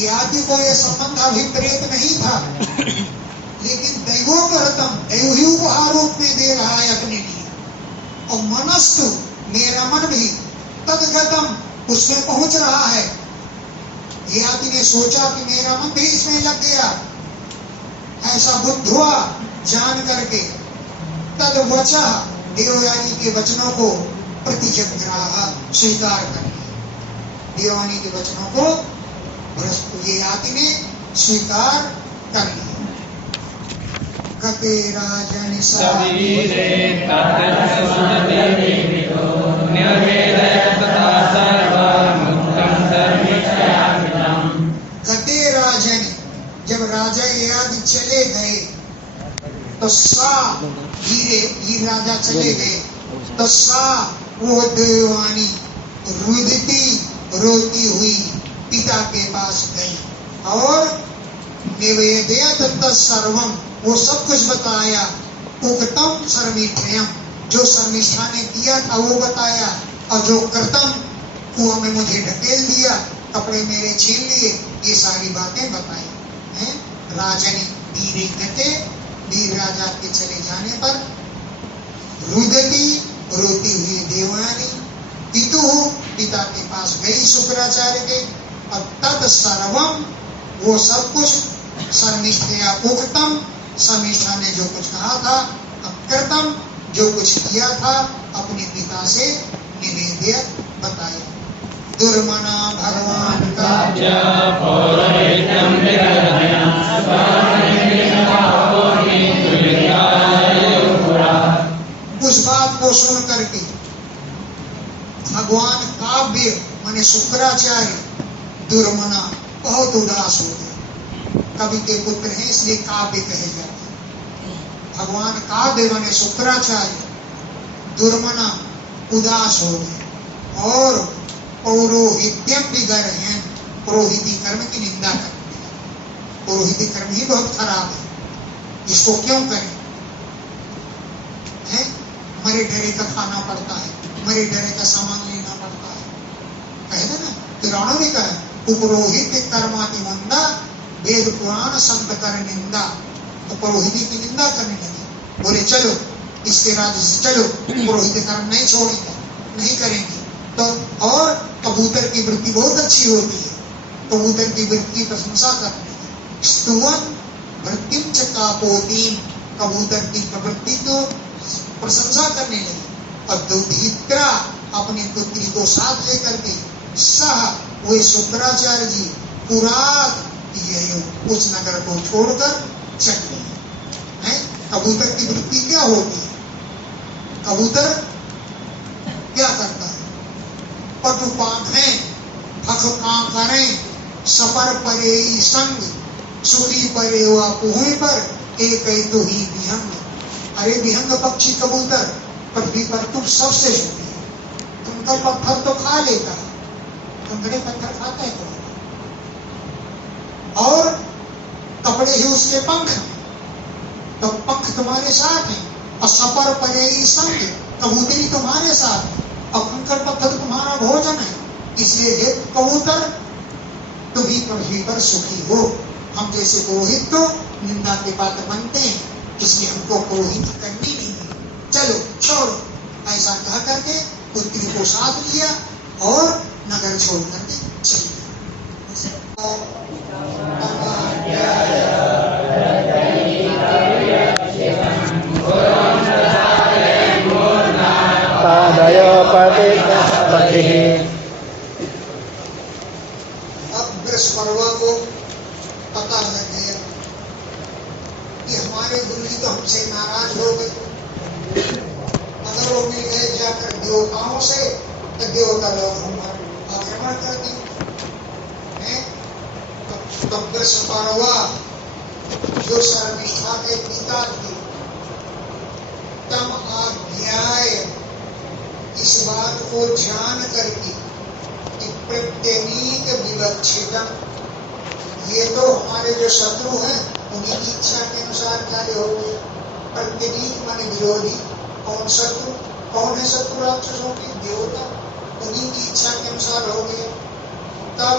यादी को यह संबंध अभिप्रेत नहीं था, लेकिन दैवोपहृतम, दैव ही उपहार रूप में दे रहा है अपने लिए। और मनस्तु, मेरा मन भी तदगतम, उसमें पहुंच रहा है। यादी ने सोचा कि मेरा मन भी इसमें लग गया, ऐसा बुद्धुआ जान करके तद वचः, देवयानी के वचनों को प्रतिजग्राह, स्वीकार कर लिया। देवयानी के वचनों को ये याति ने स्वीकार कर लिया। गते राजन शरीरे तत्सुदतिविदो निर्वेदय तथा सर्वमुक्तं धर्मिष्ठयामिदम्। गते राजन, जब राजा यादि चले गए तो सा, धीरे राजा चले गए तो सा, वो देवयानी रुदती, रोती हुई पिता के पास गई और निवेदयत तत्सर्वम, वो सब कुछ बताया। उक्तम सर्वमिष्ठयम्, जो शर्मिष्ठा ने किया था वो बताया, और जो कृतम, कुआं में मुझे ढकेल दिया, कपड़े मेरे छीन लिए, ये सारी बातें बताई हैं। राजनी धीरे गते, वीर राजा के चले जाने पर रुदती, रोती हुई देवयानी पितु, पिता के पास गई शुक्राचार्य के, और तद सर्वम, वो सब कुछ शर्मिष्ठया उक्तम, शर्मिष्ठा ने जो कुछ कहा था, अकृतम, जो कुछ किया था, अपने पिता से निवेद्य बताया। दुर्मना भगवान का उस बात को सुन करके भगवान काव्य माने शुक्राचार्य दुर्मना बहुत उदास हो गए। कवि के पुत्र हैं इसलिए काव्य कहे जाते हैं। भगवान काव्य माने शुक्राचार्य दुर्मना उदास हो गए और पौरोहित्यम विगर्हयन्, पुरोहिती कर्म की निंदा करते हैं। पुरोहिती कर्म ही बहुत खराब है, इसको क्यों करें? है मरे डरे का खाना पड़ता है, मरे डरे का सामान लेना पड़ता है। कहे ना पुराणों में कहा पुरोहित कर्माति मंदा, वेद पुराण संत कर निंदा। तो पुरोहिती की निंदा करने लगे, बोले चलो इसके राज्य से चलो, पुरोहित कर्म नहीं छोड़ेंगे, नहीं करेंगे। तो और कबूतर की वृत्ति बहुत अच्छी होती है, कबूतर की वृत्ति की प्रशंसा करते हैं। स्तुवन वृत्तिम च कापोतीम, कबूतर की प्रवृत्ति तो प्रशंसा करने लगी। और दुधित्रा, अपनी पुत्री को साथ लेकर के सह, वे शुक्राचार्य जी पुरात उस नगर को छोड़कर चल गए। कबूतर की वृत्ति क्या होती है? कबूतर क्या करता है? पटुपाखें फख करें, सपर परे संग, सुखी परे वा पुहुई पर एक तो ही विहंग। अरे विहंग पक्षी कबूतर, पृथ्वी पर तुम सबसे सुखी है। कंकड़ पत्थर तो खा लेता है, कंकड़े पत्थर खाता है कबूतर, और कपड़े ही उसके पंख, तो पंख तुम्हारे साथ हैं। और सपर परे संग, कबूतरी तुम्हारे साथ है, और कंकड़ पत्थर तुम्हारा भोजन है। इसलिए हे कबूतर, तुम ही पृथ्वी पर सुखी हो। हम जैसे पुरोहित तो निंदा के पात्र बनते हैं, इसलिए हमको पुरोहित करनी नहीं है, चलो छोड़ो। ऐसा कह करके पुत्री को साथ लिया और नगर छोड़ करके चले गए। अब वृषपर्वा को पता लग गया कि हमारे गुरु जी तो हमसे नाराज हो गए। अगर वो मिल गए जाकर देवताओं से तो देवता लोग हम आक्रमण कर देंगे। तो वृषपर्वा जो शर्मिष्ठा के पिता थे, तम आज्ञाय इस बात को जान करके कि प्रत्यनीक विवक्षितम, ये तो हमारे जो शत्रु हैं उन्हीं की इच्छा के अनुसार कार्य हो गए। प्रत्यनीक माने विरोधी। कौन शत्रु? कौन है शत्रु राक्षसों के? देवता। उन्हीं की इच्छा के अनुसार हो गए। तब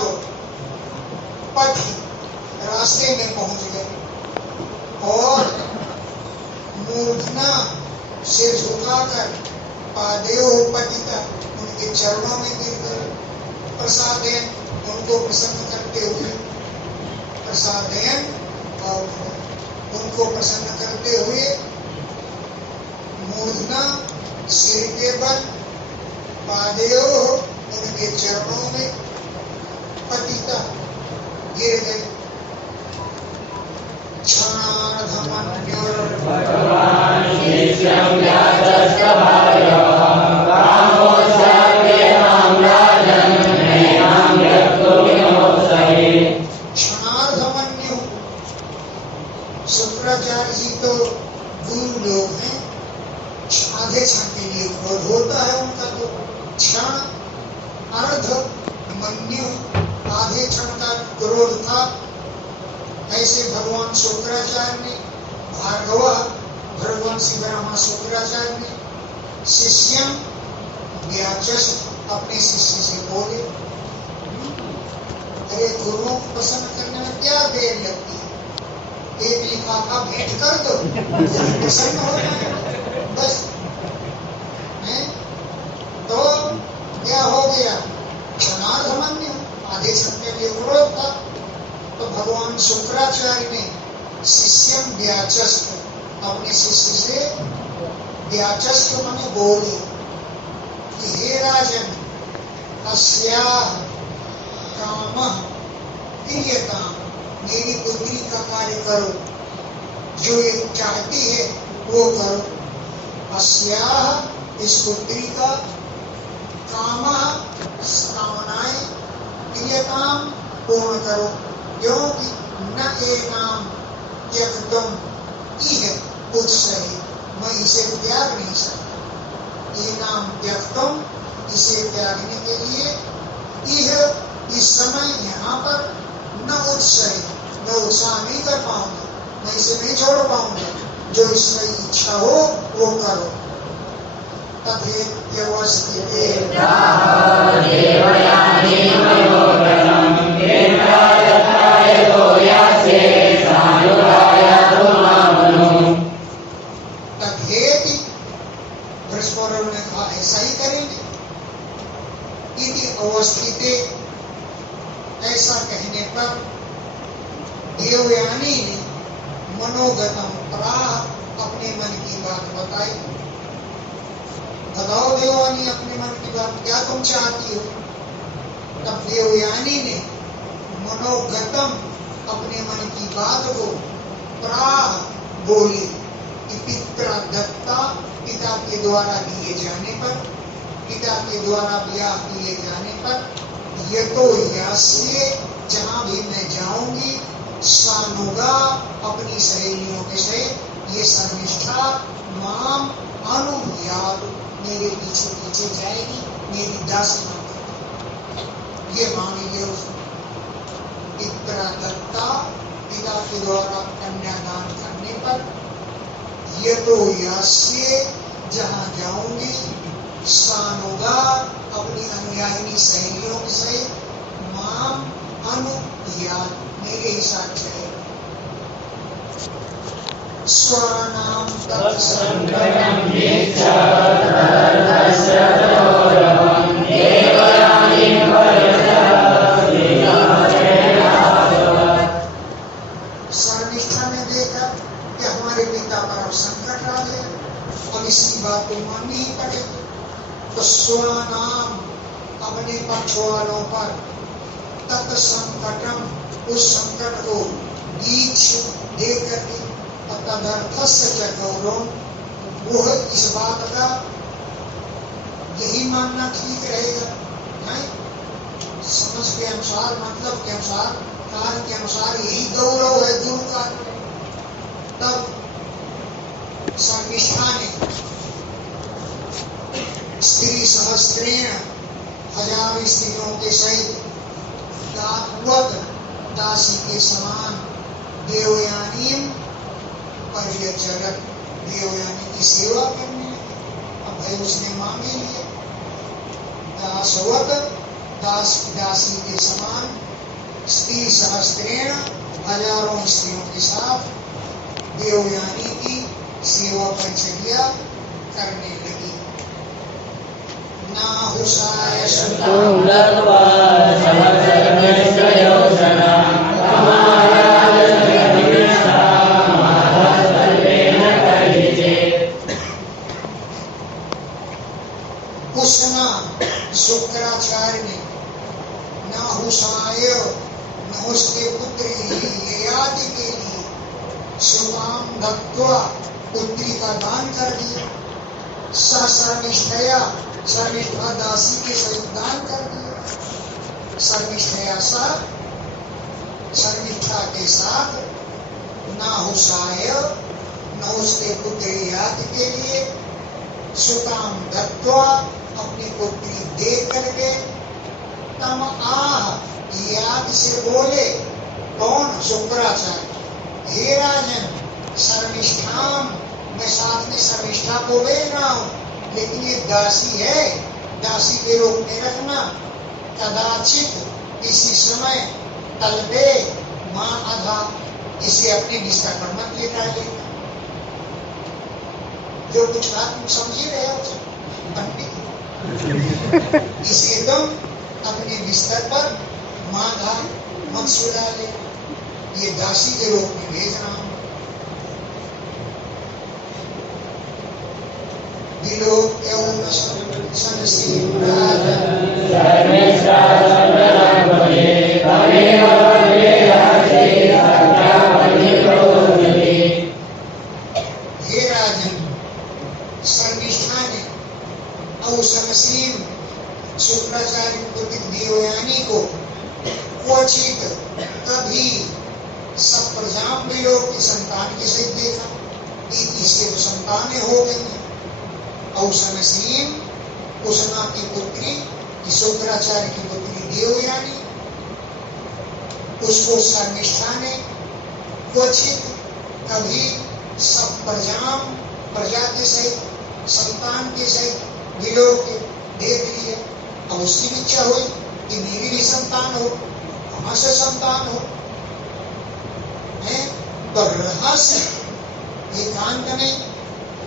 पथि रास्ते में पहुंच गए और मूर्धना से झुकाकर पादेव पतिता उनके चरणों में गिर गए। प्रसादेन उनको प्रसन्न करते हुए, प्रसादेन और उनको प्रसन्न करते हुए मूर्धना सिर के बल, पादेव उनके चरणों में पतिता गिर गए। क्षणार्धमन्यु शुक्राचार्य जी तो गुरु लोग हैं, आधे क्षण के लिए क्रोध होता है उनका, तो क्षण अर्ध मन्यु आधे क्षण का क्रोध था। ऐसे भगवान शुक्राचार्य ने, भार्गवा भगवान श्री ब्रह्मा शुक्राचार्य ने शिष्यम व्याचस अपने शिष्य से बोले, अरे गुरुओं को प्रसन्न करने में क्या देर लगती है, एक लिफाफा भेंट कर दो, प्रसन्न हो जाए बस। तो क्या हो गया? क्षणार्धमन्यु आधे क्षण के लिए क्रोध था। तो भगवान शुक्राचार्य ने शिष्यम व्याचस्त अपने शिष्य से व्याचस्त माने बोले कि हे राजन, अस्याः कामः क्रियताम्, मेरी पुत्री का कार्य करो, जो ये चाहती है वो करो। अस्याः इस पुत्री का, कामः कामनाएं, क्रियताम् पूर्ण करो, क्योंकि न एकाम त्यक्तुम इह उत्सहे, मैं इसे त्याग नहीं सकता। एकाम त्यक्तुम, इसे त्यागने के लिए, इह इस समय यहाँ पर, न उत्सहे, मैं उत्साह नहीं कर पाऊंगा, मैं इसे नहीं छोड़ पाऊंगा, जो इसमें इच्छा हो वो करो। तथेत्यवस्थिते तथेति, बृहस्पति ने कहा ऐसा ही करेंगे। इति अवस्थिते, ऐसा कहने पर देवयानी ने मनोगतम प्राह, अपने मन की बात बताई। बताओ देवयानी अपने मन की बात, क्या तुम चाहती हो? तब देवयानी ने मनोगतम, अपने मन की बात को प्राह बोली कि पित्रा दत्ता, पिता के द्वारा दिए जाने पर, पिता के द्वारा ब्याह किए जाने पर, ये तो यास्य, जहां भी मैं जाऊंगी, सानुगा अपनी सहेलियों के सहित, ये शर्मिष्ठा माम अनुयात, मेरे पीछे पीछे जाएगी, मेरी दासी बन, ये मांगेंगे उसको। पित्रा दत्ता, पिता के द्वारा कन्यादान करने पर, ये तो यास्य, जहां जाऊंगी, सानुगा अपनी अनुयायिनी सहेलियों के सहित, माम अनुयात, मेरे ही साथ चले। स्वानाम तत्संगतम वीक्षा धर्मस्य तोरवं देवयानी शर्मिष्ठा ने देखा कि हमारे पिता पर अब संकट आ गया और इसी बात को माननी ही पड़ेगी। तो स्वानाम, अपने पक्ष वालों पर, तत्संकटम, उस संकट को बीच देख करके, तदर्थस्य गौरव, वो इस बात का यही मानना ठीक रहेगा, नहीं समझ के अनुसार, मतलब के अनुसार काल के अनुसार यही गौरव है गुरु का। तब शर्मिष्ठा ने स्त्री सहस्त्रेण हजार स्त्रियों के सहित दातवत दासी के समान देवयानी परिचरत देवयानी की सेवा करने लगी। अब भाई उसने मांगे लिए दासवत दासी के समान स्त्री सहस्त्रेण हजारों स्त्रियों के साथ देवयानी की सेवा परिचर्या करने लगी। नाहुषाय सुतं दत्त्वा समस्तनिष्ठयोजना उसना शुक्राचार्य ने नाहुषाय नहुष के पुत्र ययाति के लिए सुताम दत्त्वा पुत्री का दान कर दिया। शर्मिष्ठया शर्मिष्ठा दासी के सहित दान कर दिया। शर्मिष्ठया शर्मिष्ठा के साथ नाहुषाय नहुष के पुत्र ययाति के लिए सुताम दत्त्वा अपनी पुत्री दे करके तम आह याद से बोले। कौन? शुक्राचार्य। हे राजन शर्मिष्ठाम, मैं साथ में शर्मिष्ठा को भेज रहा हूँ, लेकिन ये दासी है, दासी के रूप में रखना। कदाचित किसी समय तलबे माँ आधा इसे अपने बिस्तर पर मत लेकर लेना। जो कुछ बात तुम समझ ही रहे हो पंडित, इसे तुम अपने बिस्तर पर माधा मत सुला ले। ये दासी के रूप में भेज रहा हूं। हे राजन शर्मिष्ठा ने औसनसीम शुक्राचार्य पुत्र देवयानी को क्वचित कभी सब प्रजाम लोग की संतान के सहित देखा कि इसके तो संतानें हो गई हैं। औसनसीम उसना की पुत्री शुक्राचार्य की पुत्री देवयानी, उसको शर्मिष्ठा ने क्वचित कभी सब प्रजा के सहित संतान के सहित विलोक देख लिए। अब उसकी भी इच्छा हुई कि मेरी भी संतान हो, वहां से संतान हो। तो रहस्य एकांत में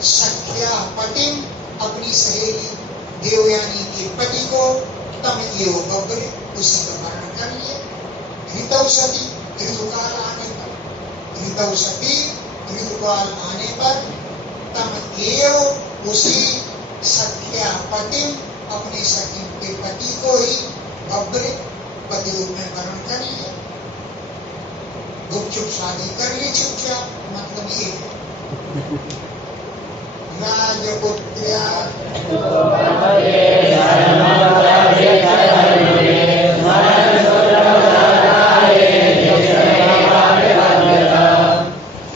सख्या पति अपनी सहेली देवयानी के पति को तम एवं बब्बरे उसी का वर्णन कर लिए। ऋतौसती ऋतुकाल आने पर ऋतुकाल आने पर तम एवं उसी सख्या पति अपने सखी के पति को ही बब्बरे पति रूप में वर्णन कर लिया। गुपचुप शादी कर ली चुपचाप, मतलब ये राजपुत्र्या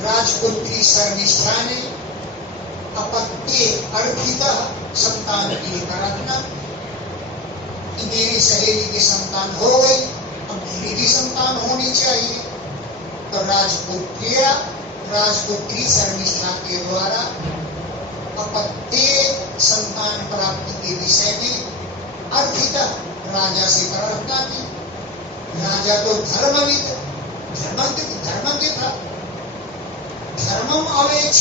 राजपुत्री शर्मिष्ठा ने अपत्य अर्थिता संतान के लिए प्रार्थना कि मेरी सहेली की संतान हो गई, अब मेरी भी संतान होनी चाहिए। तो राजपुत्री शर्मिष्ठा के द्वारा अपत्य संतान प्राप्ति के विषय में अर्थिता राजा से प्रार्थना की। राजा तो धर्मविद धर्मज्ञ था। धर्मम अवेक्ष,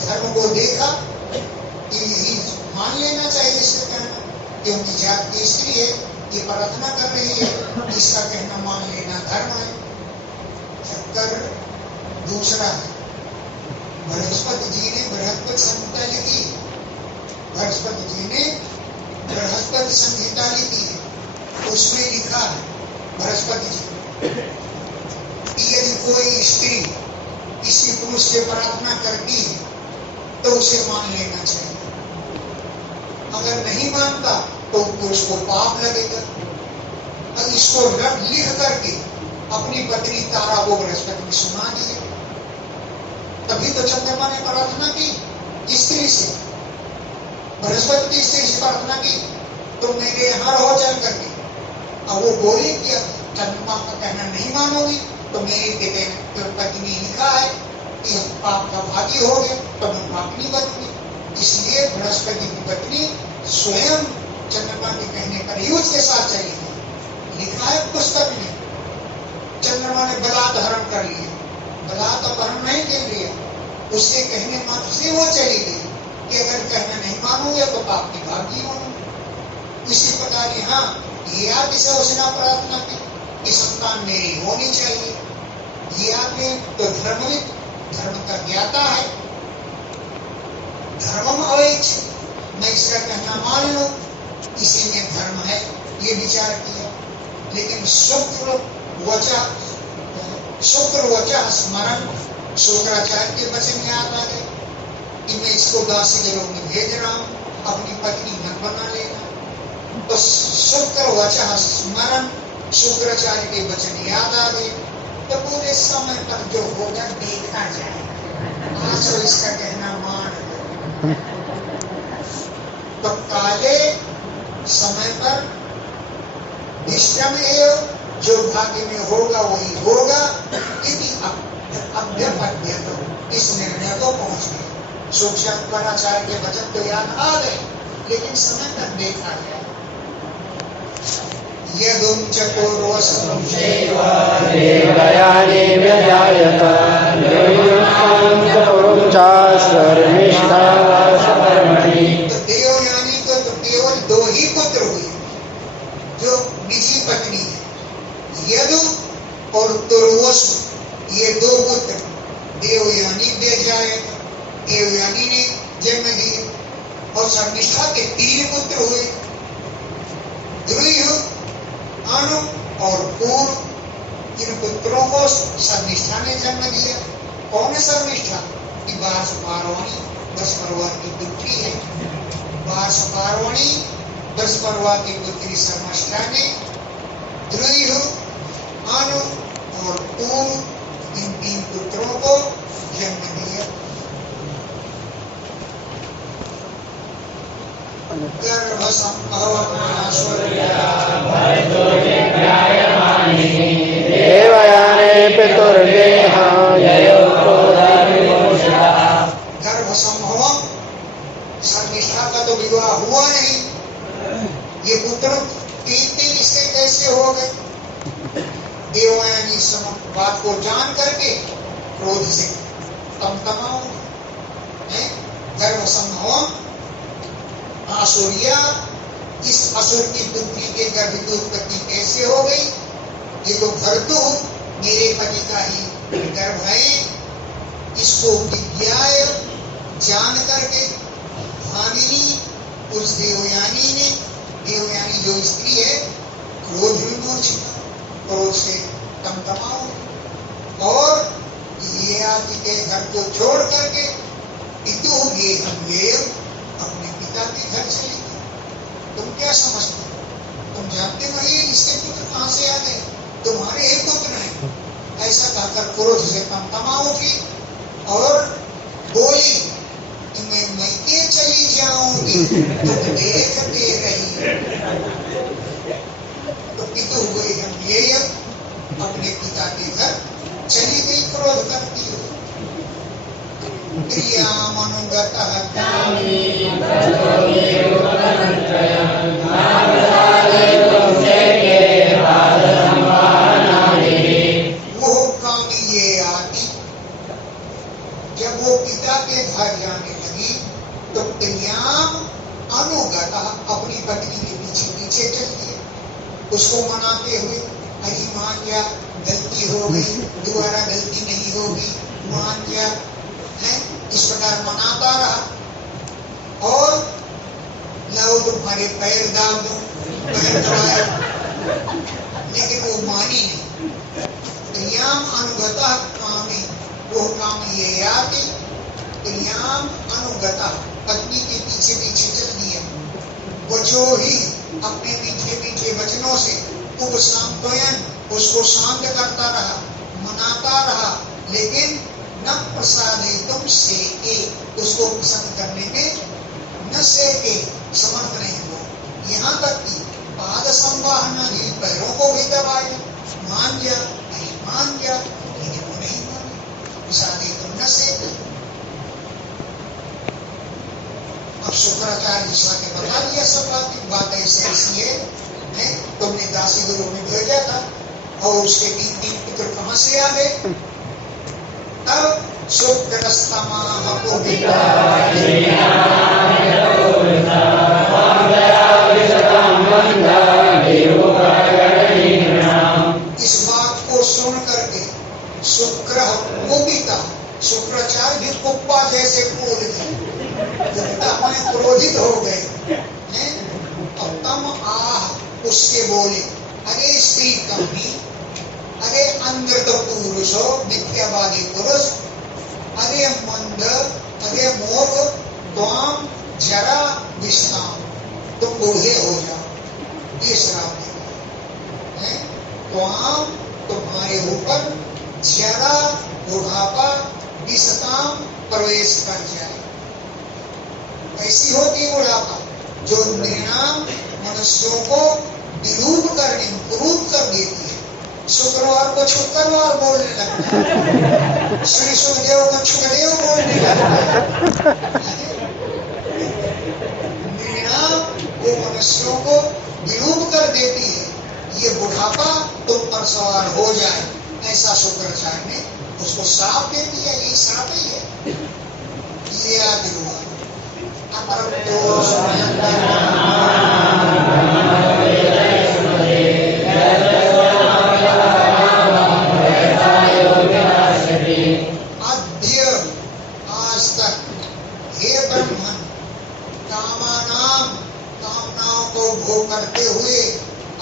धर्म को देखा कि यही मान लेना चाहिए इसका कहना, क्योंकि जात की स्त्री है, ये प्रार्थना कर रही है, इसका कहना मान लेना धर्म है। चक्कर दूसरा है, बृहस्पति जी ने बृहस्पति संहिता लिखी। बृहस्पति जी ने बृहस्पति संहिता लिखी है, उसमें लिखा है बृहस्पति जी कि यदि कोई स्त्री किसी पुरुष से प्रार्थना करती है तो उसे मान लेना चाहिए। अगर नहीं मानता तो पुरुष को पाप लगेगा। और इसको लिख करके अपनी पत्नी तारा को बृहस्पति ने सुना दिया। तभी तो चंद्रमा ने प्रार्थना की स्त्री से, बृहस्पति की स्त्री से प्रार्थना की, तुम मेरे यहाँ रहो चल करके। अब वो बोली कि चंद्रमा का कहना नहीं मानोगी तो मेरे पिता तो पति ने लिखा है कि हम पाप का भागी हो गए तो मैं पाप नहीं बनूंगी। इसलिए बृहस्पति की पत्नी स्वयं चंद्रमा के कहने पर ही उसके साथ चली गई। लिखा है पुस्तक में। चंद्रमा ने बलात् हरण कर लिया, बलात् अपहरण नहीं कर लिया, उसके कहने मात्र से वो चली गई कि अगर कहना नहीं मानोगे तो पाप की भागी होंगे। इसी प्रकार यहाँ ये आदि से उसने प्रार्थना की कि संतान मेरी होनी चाहिए। ये आदमी तो धर्मविद, धर्म का ज्ञाता है, धर्मम अवैच्छ, मैं इसका कहना मान लूं, इसी में धर्म है, ये विचार किया। लेकिन शुक्र वचः स्मरण, शुक्राचार्य के वचन याद आ गए कि मैं इसको दासी के रूप में भेज रहा हूं, अपनी पत्नी मत बना लेना। तो शुक्र वचः स्मरण, शुक्राचार्य के वचन याद आ गए। तो पूरे समय पर जो होगा देखा जाएगा, आज तो इसका कहना मान लो। तो काले समय पर विश्रम एवं, जो भाग्य में होगा वही होगा। यदि अभ्यपद्य तो इस निर्णय को पहुंच गए। शुक्राचार्य के वचन तो याद आ गए, लेकिन समय पर देखा गया। यदुं चकोर्वसं देवयानी व्यजायत देवयानी चकोर्चा सर्वनिष्ठा सपर्मणि। तो देवयानी को तो केवल दो ही पुत्र हुए जो निजी पत्नी है, यदु और तुर्वसु, ये दो पुत्र देवयानी व्यजायत, देवयानी ने जन्म दिए। और शर्मिष्ठा के 3 पुत्र हुए, द्रुह, अनु और पूर्व। इन पुत्रों को शर्मिष्ठा ने जन्म दिया। कौन है शर्मिष्ठा? कि बारवाणी बृहस्पति की पुत्री है। बृहस्पति की पुत्री शर्मिष्ठा ने द्रुह, अनु और पूर्व, इन 3 पुत्रों को जन्म दिया। देवयाने पितुर्गेहा गर्भ संभवम, शर्मिष्ठा का तो विवाह हुआ नहीं, ये पुत्र 3 इससे कैसे हो गए? देवयानी इस बात को जान करके क्रोध से तमतमाओ। गर्भ संभवम आसुरिया, इस असुर की पुत्री के गर्भ की उत्पत्ति कैसे हो गई? ये तो भर्तु मेरे पति का ही गर्भ है। इसको विज्ञाय, जान करके भामिनी, उस देवयानी ने, देवयानी जो स्त्री है, क्रोध विमोचित, क्रोध से तमतमाओ और ये आदि के घर को छोड़ करके पितु गेहम, अपने पिता के घर चले गए। तुम क्या समझते हो? तुम जानते हो ये इसके पुत्र कहां से आ गए? तुम्हारे ही पुत्र हैं। ऐसा कहकर क्रोध से तमतमा उठी और बोली कि मैं मैके चली जाऊंगी, तुम देखते रही। तो पितु हुए हम ये अपने पिता के घर चली गई क्रोध करती हो। क्रियामनुगतः वो कामी ये आती, जब वो पिता के घर जाने लगी तो क्रियाम अनुगतः अपनी पत्नी के पीछे पीछे चल दिए, उसको मनाते हुए, अरे मान जा, गलती हो गई, दोबारा गलती नहीं होगी, मान जा, है इस प्रकार मनाता रहा। और लाओ तुम्हारे पैर दाब दो, पैर दबाए, लेकिन वो मानी नहीं। क्रियाम अनुगतः कामी, वो काम ये आती, क्रियाम अनुगतः पत्नी के पीछे पीछे चल दिया। वचो ही अपने मीठे मीठे वचनों से उपशांतोयन, उसको शांत करता रहा, मनाता रहा, लेकिन न प्रसादे तुम सेके, उसको पसंद करने में न सेके, समर्थ नहीं हुआ। यहाँ तक कि पाद संवाहना भी, पैरों को भी दबाया, मान जा नहीं मान जा, लेकिन वो नहीं माने। प्रसादे तुम न सेके। अब शुक्राचार्य ईश्वर ने बता दिया सब बात ऐसे ऐसी है, तुमने दासी गुरु में भेजा था और उसके 3 पुत्र कहां से आ गए? तब शुक्रस्तमा को इस बात को सुन करके शुक्र कुपिता, शुक्राचार्य भी कुप्पा जैसे फूल गए, क्रोधित हो गए। और तम आह, उसके बोले, अरे स्त्री कमी, अरे अंधृत पुरुषो, मिथ्यावादी पुरुष, अरे मंद, अरे मूर्ख, त्वाम जरा विश्राम, तुम बूढ़े हो जाओ। ये श्राप है। त्वाम, तुम्हारे ऊपर जरा, बुढ़ापा, विश्राम प्रवेश कर जाए। ऐसी होती बुढ़ापा जो निर्णाम मनुष्यों को विरूप करने, कुरूप कर देती है। शुक्रवार को शुक्रवार बोलने लगता है, श्री सुखदेव को सुखदेव बोलने लगता है। निर्णाम वो मनुष्यों को विरूप कर देती है। ये बुढ़ापा तुम पर सवार हो जाए, ऐसा शुक्राचार्य ने उसको श्राप दे दिया। ये श्राप ही है। ये आदि हुआ। अद्य, आज तक, हे ब्रह्मन, कामनाओं को भोग करते हुए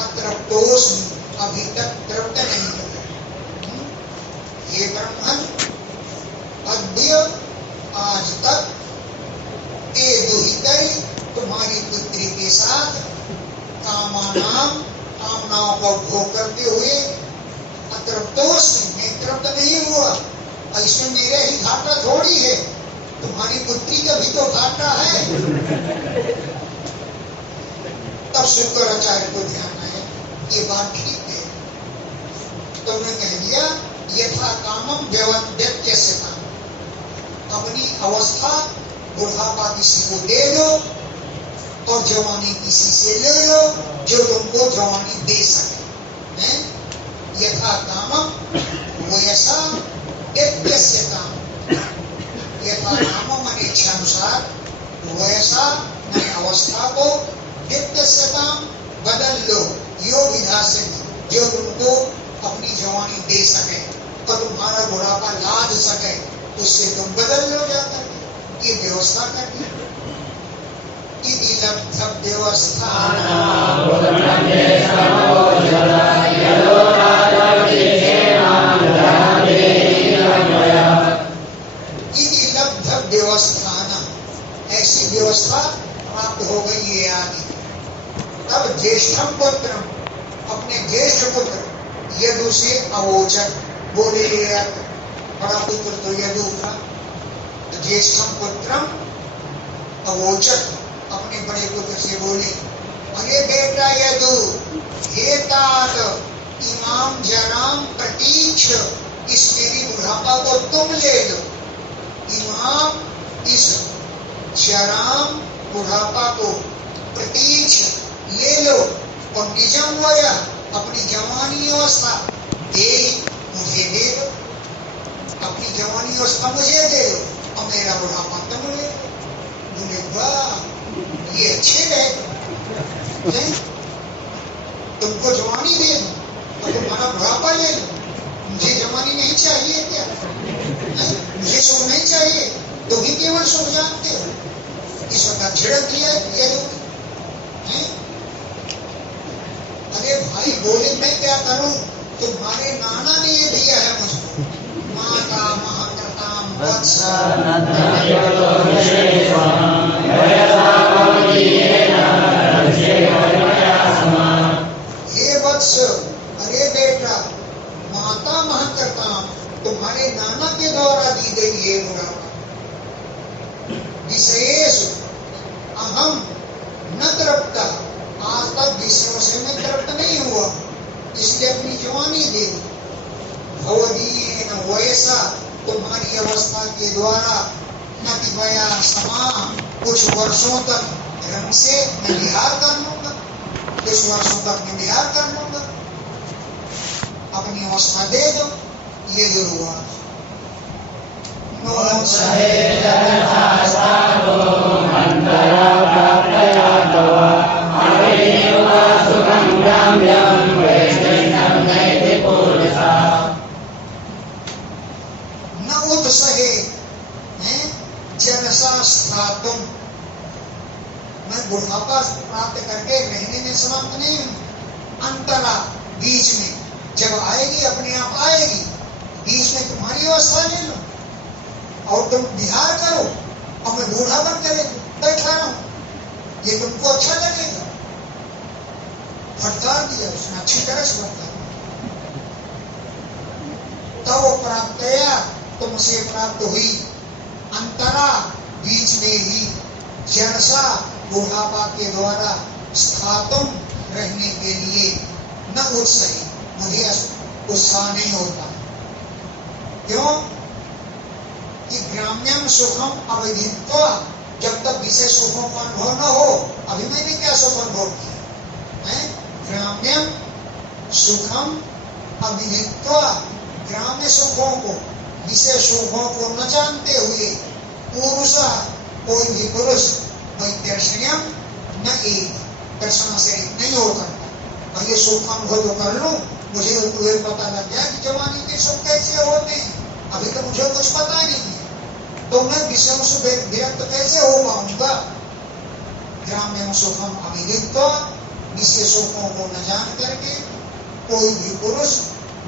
अतृप्तोस्मि, अभी तक तृप्त नहीं हुए। हे ब्रह्मन, अद्य, आज तक, ए दुहितरी, तुम्हारी पुत्री के साथ, कामनाओं को भोग करते हुए अतृप्तोस्मि, मैं तृप्त नहीं हुआ। इसमें मेरे ही घाटा थोड़ी है, तुम्हारी पुत्री का भी तो घाटा है। तब शुक्राचार्य को ध्यान आया, ये बात ठीक है। तुमने कह दिया यथा कामम व्यत्यस्यता, अपनी अवस्था, बुढ़ापा किसी को दे दो और जवानी किसी से ले लो जो तुमको जवानी दे सके। यथा कामम वैसा व्यत्यस्यता, यथा कामम माने इच्छा अनुसार, वैसा माने अवस्था को, व्यत्यस्यता बदल लो, यो विधा से जो तुमको अपनी जवानी दे सके और तुम्हारा बुढ़ापा लाद सके, उससे तुम बदल लो जाकर। ये व्यवस्था करनी। व्यवस्था व्यवस्थान, ऐसी व्यवस्था प्राप्त हो गई है आदि। तब ज्येष्ठम पुत्र, अपने ज्येष्ठ पुत्र यदु से अवोचन बोले, बड़ा पुत्र तो यदु था, ज्येष्ठम पुत्रम अवोचन, अपने बड़े पुत्र से बोले, अरे बेटा यदु, हे तात, इमाम जराम प्रतीक्ष, इस मेरी बुढ़ापा को तुम ले लो। इमाम, इस जराम बुढ़ापा को, प्रतीक्ष ले लो, और निजम वया, अपनी जवानी अवस्था दे मुझे दे दो, अपनी जवानी अवस्था मुझे दे दो और मेरा बुढ़ापा तुम ले लो। बोले वाह, ये अच्छे रहे, तुमको जवानी दे दो और तुम्हारा बुढ़ापा ले लो, मुझे जवानी नहीं चाहिए क्या? मुझे सुख नहीं चाहिए, तुम ही केवल सुख जानते हो। इस वक्त छिड़क दिया ये लोग। अरे भाई बोले मैं क्या करूं, तुम्हारे नाना ने ये दिया है मुझको, माता महाकृताम वत्स, हे वत्स, नाना के द्वारा दी गई ये बुढ़ापा। विशेष अहम न तृप्त, आज तक विषयों से मैं तृप्त नहीं हुआ, इसलिए अपनी जवानी दे दी। भवदीयेन वयसा, तुम्हारी अवस्था के द्वारा नतिवया समा, कुछ वर्षों तक रंग से मैं विहार कर लूंगा, कुछ वर्षों तक मैं विहार कर लूंगा, अपनी अवस्था दे दो। ये दुर्वा न उत्सहे जनसा स्थातुम, मैं बुढ़ापा प्राप्त करके रहने में समाप्त नहीं हूं। अंतरा, बीच में जब आएगी अपने आप आएगी, बीच में तुम्हारी अवस्था ले लो और तुम विहार करो और मैं बूढ़ा बन कर बैठा रहूं, ये तुमको अच्छा लगेगा। फटकार दिया उसने, अच्छी तरह से फटकार तब वो प्राप्त किया, तुमसे प्राप्त हुई। अंतरा, बीच में ही, जरसा, बुढ़ापा के द्वारा, स्थातुम, रहने के लिए, न उत्साही, मुझे उत्साह नहीं होता। क्यों? कि ग्राम्यम सुखम अविदित्वा, जब तक विषय सुखों का अनुभव न हो, अभी मैंने क्या सुख अनुभव किया है? ग्राम्यम सुखम अविदित्वा, ग्राम्य सुखों को, विषय सुखों को न जानते हुए, पुरुषा, कोई भी पुरुष, वैदर्शनम न एक, दर्शन से नहीं हो सकता। पहले सुख अनुभव तो कर लूं, मुझे तुम्हें पता लग गया कि जवानी के सुख कैसे होते हैं, अभी तो मुझे कुछ पता नहीं है, तो मैं विषयों से विरक्त कैसे हो पाऊंगा? ग्राम्य सुखम अविदित्वा, विषय सुखों को न जान करके कोई भी पुरुष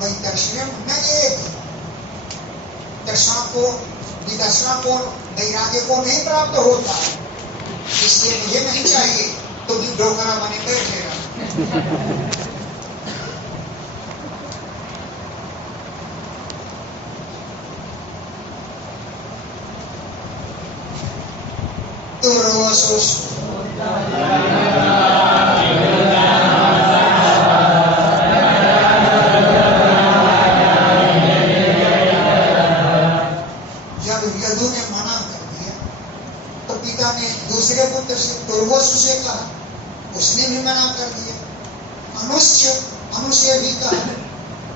वैदर्शनम न एक, दर्शन को, विदर्शना को, वैराग्य को नहीं प्राप्त होता, इसलिए मुझे नहीं चाहिए, तो भी डोकरा बने बैठे रहा। जब यदु ने मना कर दिया तो पिता ने दूसरे पुत्र से दुर्वसु से कहा, उसने भी मना कर दिया। अनुष्य, अनुष्य भी कहा,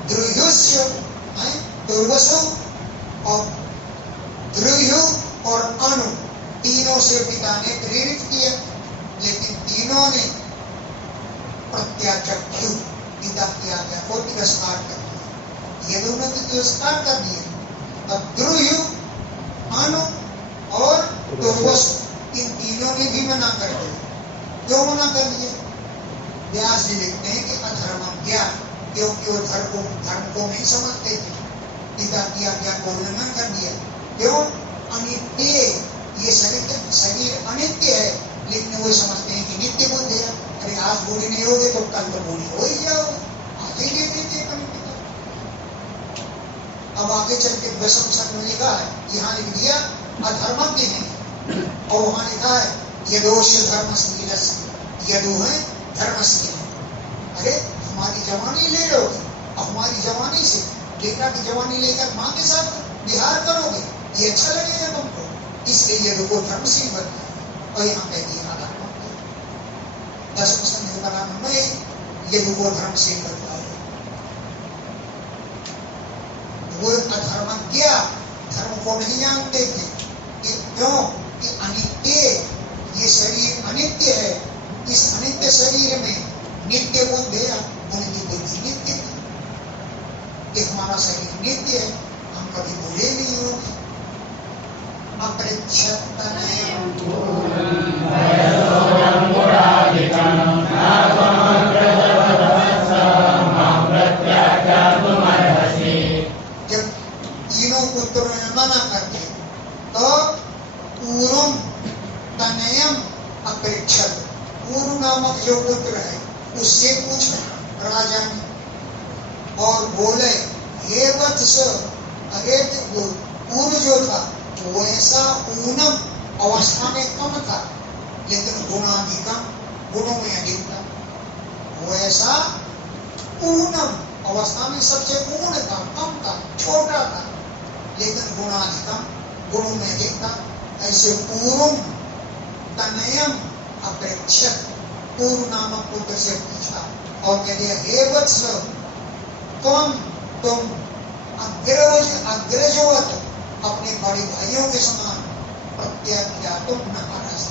द्रुह्युष्य, दुर्वसु और द्रुह्यु और अनु, तीनों से पिता ने प्रेरित किया, लेकिन तीनों ने प्रत्याचक्षु, पिता की आज्ञा को तिरस्कार कर दिया। यदु ने तिरस्कार कर दिया, अब द्रुह्यु, अनु और दुर्वसु, इन तीनों ने भी मना कर दिया। क्यों मना कर दिया? व्यास जी लिखते हैं कि अधर्मज्ञा, क्योंकि वो धर्म को नहीं समझते थे, पिता की आज्ञा को उल्लंघन कर दिया। क्यों? अनित्य, ये शरीर अनित्य है, लेकिन वो समझते हैं कि नित्य बुद्ध है। अरे आज बूढ़े नहीं होगे तो कल तो बूढ़े हो ही जाओगे, आज ही नहीं देते। अब आगे चल के दशम शतक में लिखा है, यहाँ लिख दिया अधर्मज्ञ है, और वहां लिखा है यदोष धर्मशील, यदु है धर्मशील। अरे हमारी जवानी ले लोगे, हमारी जवानी से बेटा की जवानी लेकर माँ के साथ विहार करोगे, ये अच्छा लगेगा तुमको, इसलिए यदु को धर्मशील बताया। और यहाँ कह दिया दशम शतक बनाने में यदु को धर्मशील बताया। वो अधर्मज्ञ, धर्म को नहीं जानते थे कि क्यों कि अनित्य, ये शरीर अनित्य है, इस अनित्य शरीर में नित्य बुद्ध है, उनकी बुद्धि नित्य है कि हमारा शरीर नित्य है, हम कभी भूले नहीं होंगे। जब तीनों पुत्रों ने मना कर दिया तो पूर्व तनयम अपेक्षक, पूर्व नामक जो पुत्र है उससे पूछा राजा ने, और बोले हे वत्स, अरे वो पूर्व जो था वैसा ऊनम अवस्था में कम था, लेकिन गुणाधिकम गुणों में अधिक था। वैसा ऊनम अवस्था में सबसे ऊन था, कम था, छोटा था, लेकिन गुणाधिकम गुणों में अधिक था। ऐसे पूर्व तनयम अपेक्षक पूर्व नामक पुत्र से पूछा और कह दिया, हे वत्स तुम अग्रजवत अपने बड़े भाइयों के समान प्रत्याज्ञा तुम न करस,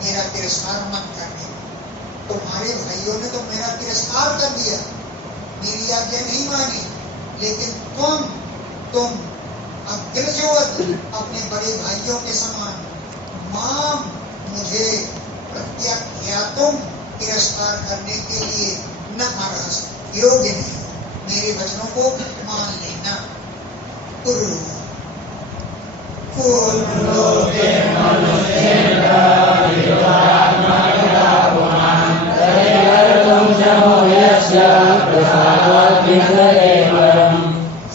मेरा तिरस्कार मत करने। तुम्हारे भाइयों ने तो मेरा तिरस्कार कर दिया, मेरी आज्ञा नहीं मानी, लेकिन तुम अग्रजवत अपने बड़े भाइयों के समान माम मुझे प्रत्याज्ञा तुम तिरस्कार करने के लिए न अर्हस, योग्य नहीं, मेरे वचनों को मान लेना।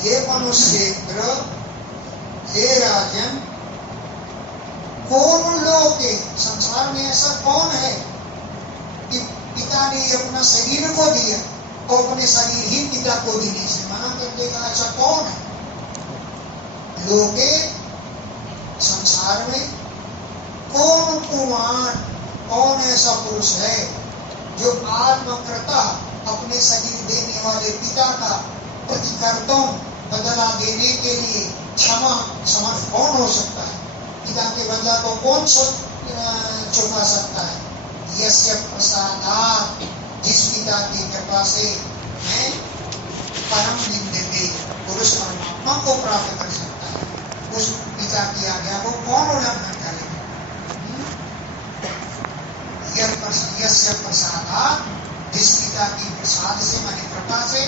ये मनुष्य हे राजन, कौन लोग के संसार में ऐसा कौन है कि पिता ने अपना शरीर को दिया और अपने शरीर ही पिता को देने से मना कर देगा? ऐसा कौन है? लोगे संसार में कौन कुमार, कौन ऐसा पुरुष है जो आत्मकृता अपने शरीर देने वाले पिता का प्रतिकर्तों बदला देने के लिए क्षमा समर्थ कौन हो सकता है? पिता के बदला को कौन चुका सकता है? यस्य प्रसादात्, जिस पिता की कृपा से मैं परम निंदिते पुरुष परमात्मा को प्राप्त कर सकता है, उस पिता की आज्ञा को कौन उल्लंघन करेगा? यस्य प्रसादात्, जिस पिता की प्रसाद से माने कृपा से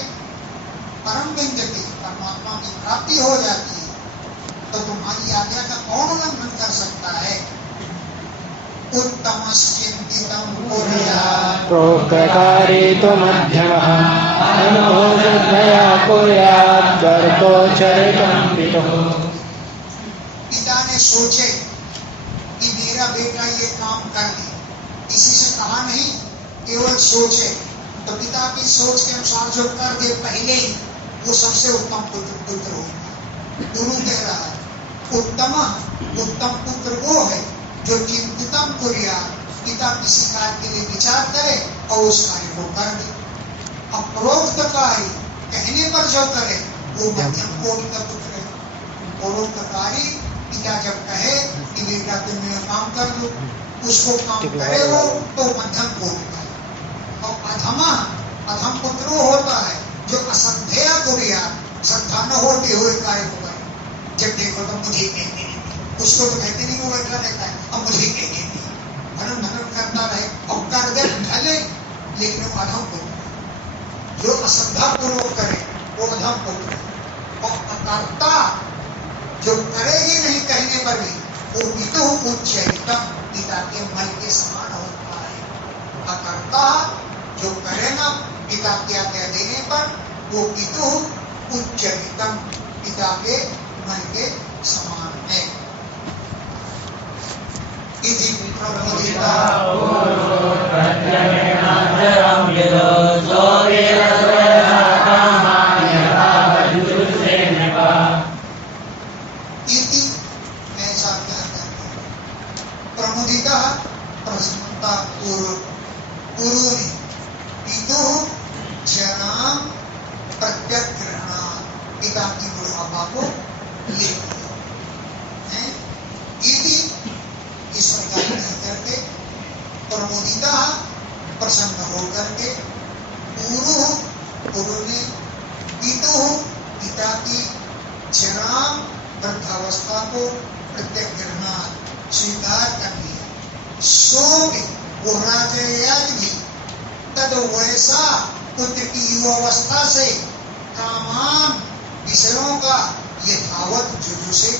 परम निंदिते परमात्मा की प्राप्ति हो जाती है, तो तुम्हारी आज्ञा का कौन उल्लंघन कर सकता है? उत्तमश्चिन्तितं कुर्यात् प्रोक्तकारे तु मध्यमः अनुमोदया कुर्यात् कर्तो चरितं पितुः। पिता ने सोचे कि मेरा बेटा ये काम कर ले, किसी से कहा नहीं, केवल सोचे, तो पिता की सोच के अनुसार जो कर दे पहले ही, वो सबसे उत्तम पुत्र होगा। गुरु कह रहा है उत्तम पुत्र वो है जो चिंतितम कुर्यात्, पिता किसी कार्य के लिए विचार करे और उस कार्य को कर दे। अप्रोक्त कार्य कहने पर जो करे वो मध्यम कोटि का पुत्र है। परोपकारी पिता जब कहे कि बेटा तुम ये काम कर दो, उसको काम करे वो, तो मध्यम कोटि का है। और अधम पुत्र वो होता है जो असंध्या कुर्यात्, श्रद्धा न होते हुए कार्य को करे। जब देखो तो मुझे कहते नहीं, उसको तो कहते नहीं, वो बैठा रहता है, अब मुझे कहते नहीं, भनन करता रहे और कर दे भले, लेकिन वो अधम पुत्र। जो अश्रद्धा पूर्वक करे वो अधम पुत्र। और अकर्ता जो करेगी नहीं कहने पर भी, वो पितु उच्चरितम, पिता के मल के समान होता है। अकर्ता जो करे ना पिता की आज्ञा देने पर, वो पितु उच्चरितम, पिता के मन के समान है। इति प्रबोधिता इति ऐसा कहते हैं। प्रमुदिता प्रसन्नता पूर्व ने पितु जनाम प्रत्यग्रहणा, पिता की बुढ़ापा को ले लिया। इस प्रकार कह करके प्रमुदिता प्रसन्न होकर के पूर्व ने पितु पिता की जनाम वृद्धावस्था को प्रत्यग्रहणा स्वीकार कर लिया। सो भी वो राजयाज भी तद वैसा पुत्र की युवावस्था से कामान विषयों का यथावत जुजु से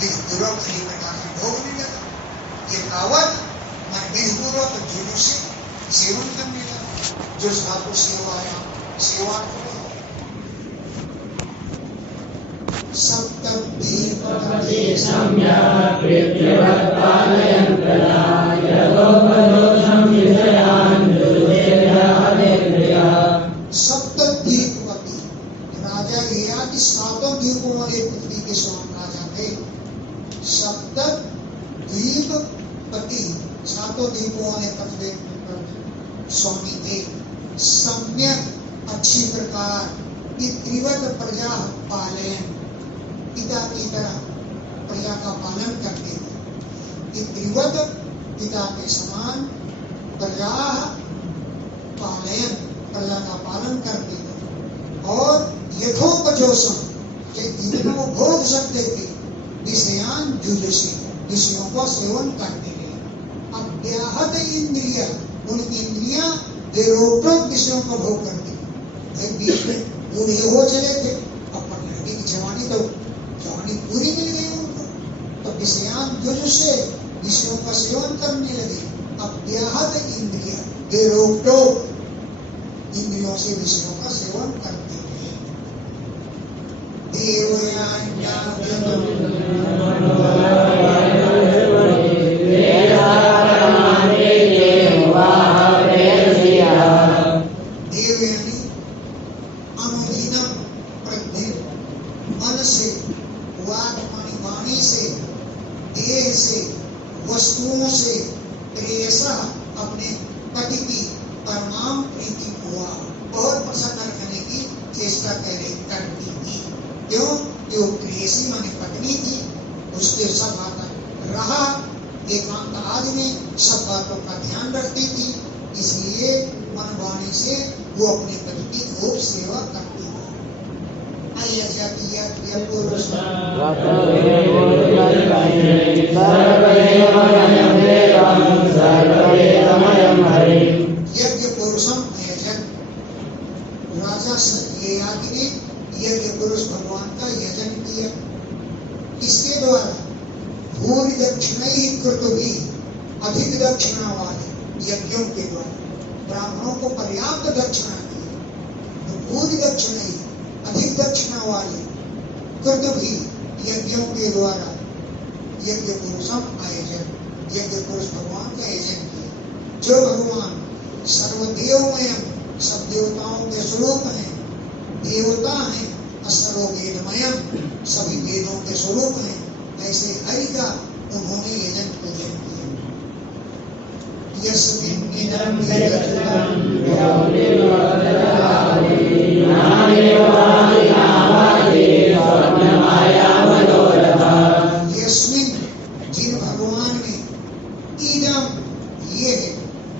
विधिपूर्वक सही प्रकार से भोगने लगा। यथावत मन विधिपूर्वक जुजु से सेवन करने लगा। जो धातु सेवा को सप्तद्वीपपति सम्यक् प्रीत्यवत् पालयन् प्रजा यतोपदोषं विषयान् दुर्वेदादेन्द्रिया। सप्तद्वीपपति राजा ययाति सातों द्वीपों वाले पृथ्वी के स्वामी राजा थे। सप्तद्वीपपति सातों द्वीपों वाले पृथ्वी स्वामी थे। सम्यक अच्छी प्रकार पितृवत प्रजा पालयन पिता की तरह प्रजा का पालन करते थे। पितृवत पिता के समान प्रजा पालयन प्रजा का पालन करते थे। और यथोपजोषम जितना वो भोग सकते थे विषयान जुजसी विषयों का सेवन करते थे। अव्याहत इंद्रिया उनकी इंद्रियां बेरोक विषयों का भोग करती थी। बीच में बूढ़े हो चले थे, अब लड़की की जवानी पूरी मिल गई उनको, तो विषयान जुज से विषयों का सेवन करने लगे। अव्याहत इंद्रिया बेरोक इंद्रियों से विषयों का सेवन करते थे। देवयानी अनुदीनम प्रज्ञ मन से वाणी से देह से वस्तुओं से प्रेयसः अपने पति की परमाम प्रीति हुआ और प्रसन्न रखने की चेष्टा करती थी। क्यों? कि वो प्रेयसी माने पत्नी थी, उसके सब बातों रहा एकांत आदि में सब बातों का ध्यान रखती थी, इसलिए मन वाणी से वो अपने पति की खूब सेवा करती थी। यज्ञ पुरुषम यजन राजा ययाति ने यज्ञ पुरुष भगवान का यजन किया। इसके द्वारा भूरि दक्षिणा ही कृत भी अधिक दक्षिणा वाले यज्ञों के द्वारा ब्राह्मणों को पर्याप्त दक्षिणा दी। तो भूरि दक्षिणा ही अधिक दक्षिणा वाले कृत भी यज्ञों के द्वारा यज्ञ पुरुषम आयोजन यज्ञ पुरुष भगवान का आयोजन किया। जो भगवान सर्वदेवमय सब देवताओं के स्वरूप हैं, देवता हैं, सर्ववेदमय सभी वेदों के स्वरूप हैं, ऐसे हरि का उन्होंने यजन पूजन किया। यस्मिन् निधनं यस्मिन् जिन भगवान में इदम ये है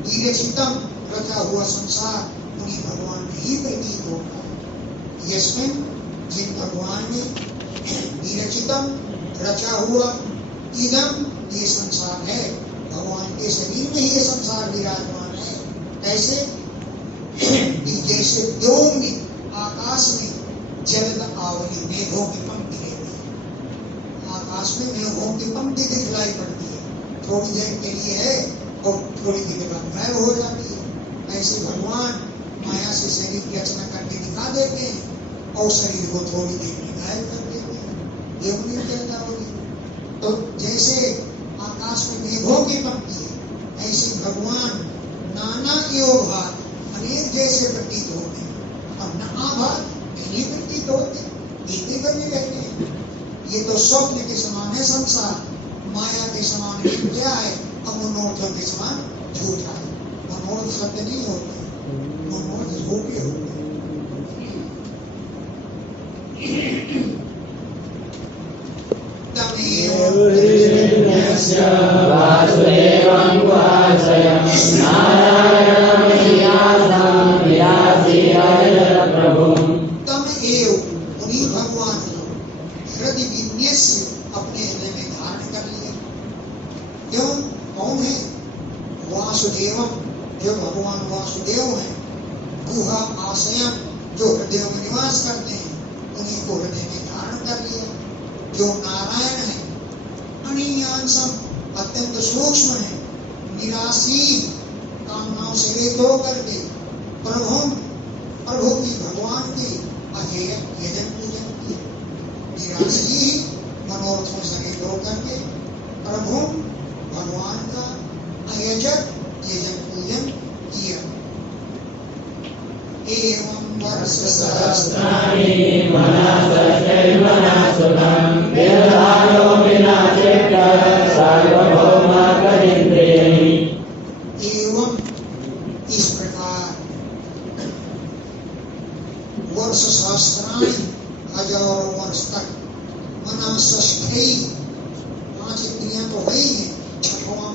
विरचितम रचा हुआ संसार उन्हीं भगवान में ही प्रतीत होता है। यस्मिन् जिन भगवान में विरचितम रचा हुआ इदम ये संसार है, भगवान के शरीर में ही ये संसार विराजमान है। कैसे? जैसे व्योम में आकाश में जलद आवली मेघों की पंक्ति रहती है, आकाश में मेघों की पंक्ति दिखलाई पड़ती है, थोड़ी देर के लिए है और थोड़ी देर बाद गायब हो जाती है। ऐसे भगवान माया से शरीर की रचना करके दिखा देते हैं और शरीर को थोड़ी देर में गायब कर देते हैं। ये कहता होगी तो जैसे आकाश में मेघों की पंक्ति है, ऐसे भगवान नाना योगात अनेक जैसे प्रतीत होते हैं और न आभात नहीं प्रतीत होते, एक ही बने रहते हैं। ये तो स्वप्न के समान है संसार, माया के समान क्या है, अब मनोरथों के समान झूठा है। मनोरथ सत्य नहीं होते, मनोरथ झूठे होते। तम एव उन्हीं भगवान हृदय विन्यास्य अपने हृदय में धारण कर लिया। क्यों? कौन है? वासुदेवम जो भगवान वासुदेव हैं, गुहा आशयम जो हृदय में निवास करते हैं, उन्हीं को हृदय में धारण कर लिया। जो नारायण है अनियांसम अत्यंत सूक्ष्म है, निराशी कामनाओं से रहित होकर के प्रभु की भगवान की अजय यजन पूजन किया। निराशी मनोरथों सहित होकर के प्रभु भगवान का अयजक यजन पूजन किया। एवं वर्ष सहस्राणि मनसश्चैव नासुतं विदधानो विनाशेत्य सार्वभौमाकरिन्द्रियैः। एवं इस प्रकार वर्ष सहस्राणि हजारों वर्ष तक मनसश्चैव 5 इंद्रियां तो है ही है, छठवां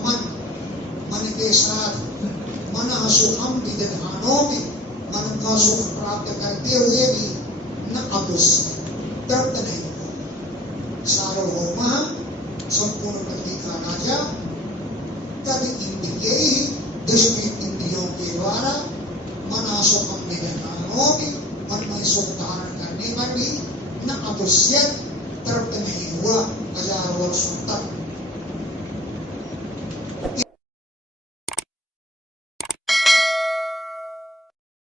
मन के साथ मन सुखम विदधानो में मन का सुख प्राप्त करते हुए भी न अपुष्य तृप्त नहीं हुआ। सार्वभौम संपूर्ण पृथ्वी का राजा तद इंद्रिय दुष्ट इंद्रियों के द्वारा मना सुखम विदधानो में मन में सुख धारण करने पर भी न अपुष्य तृप्त नहीं हुआ।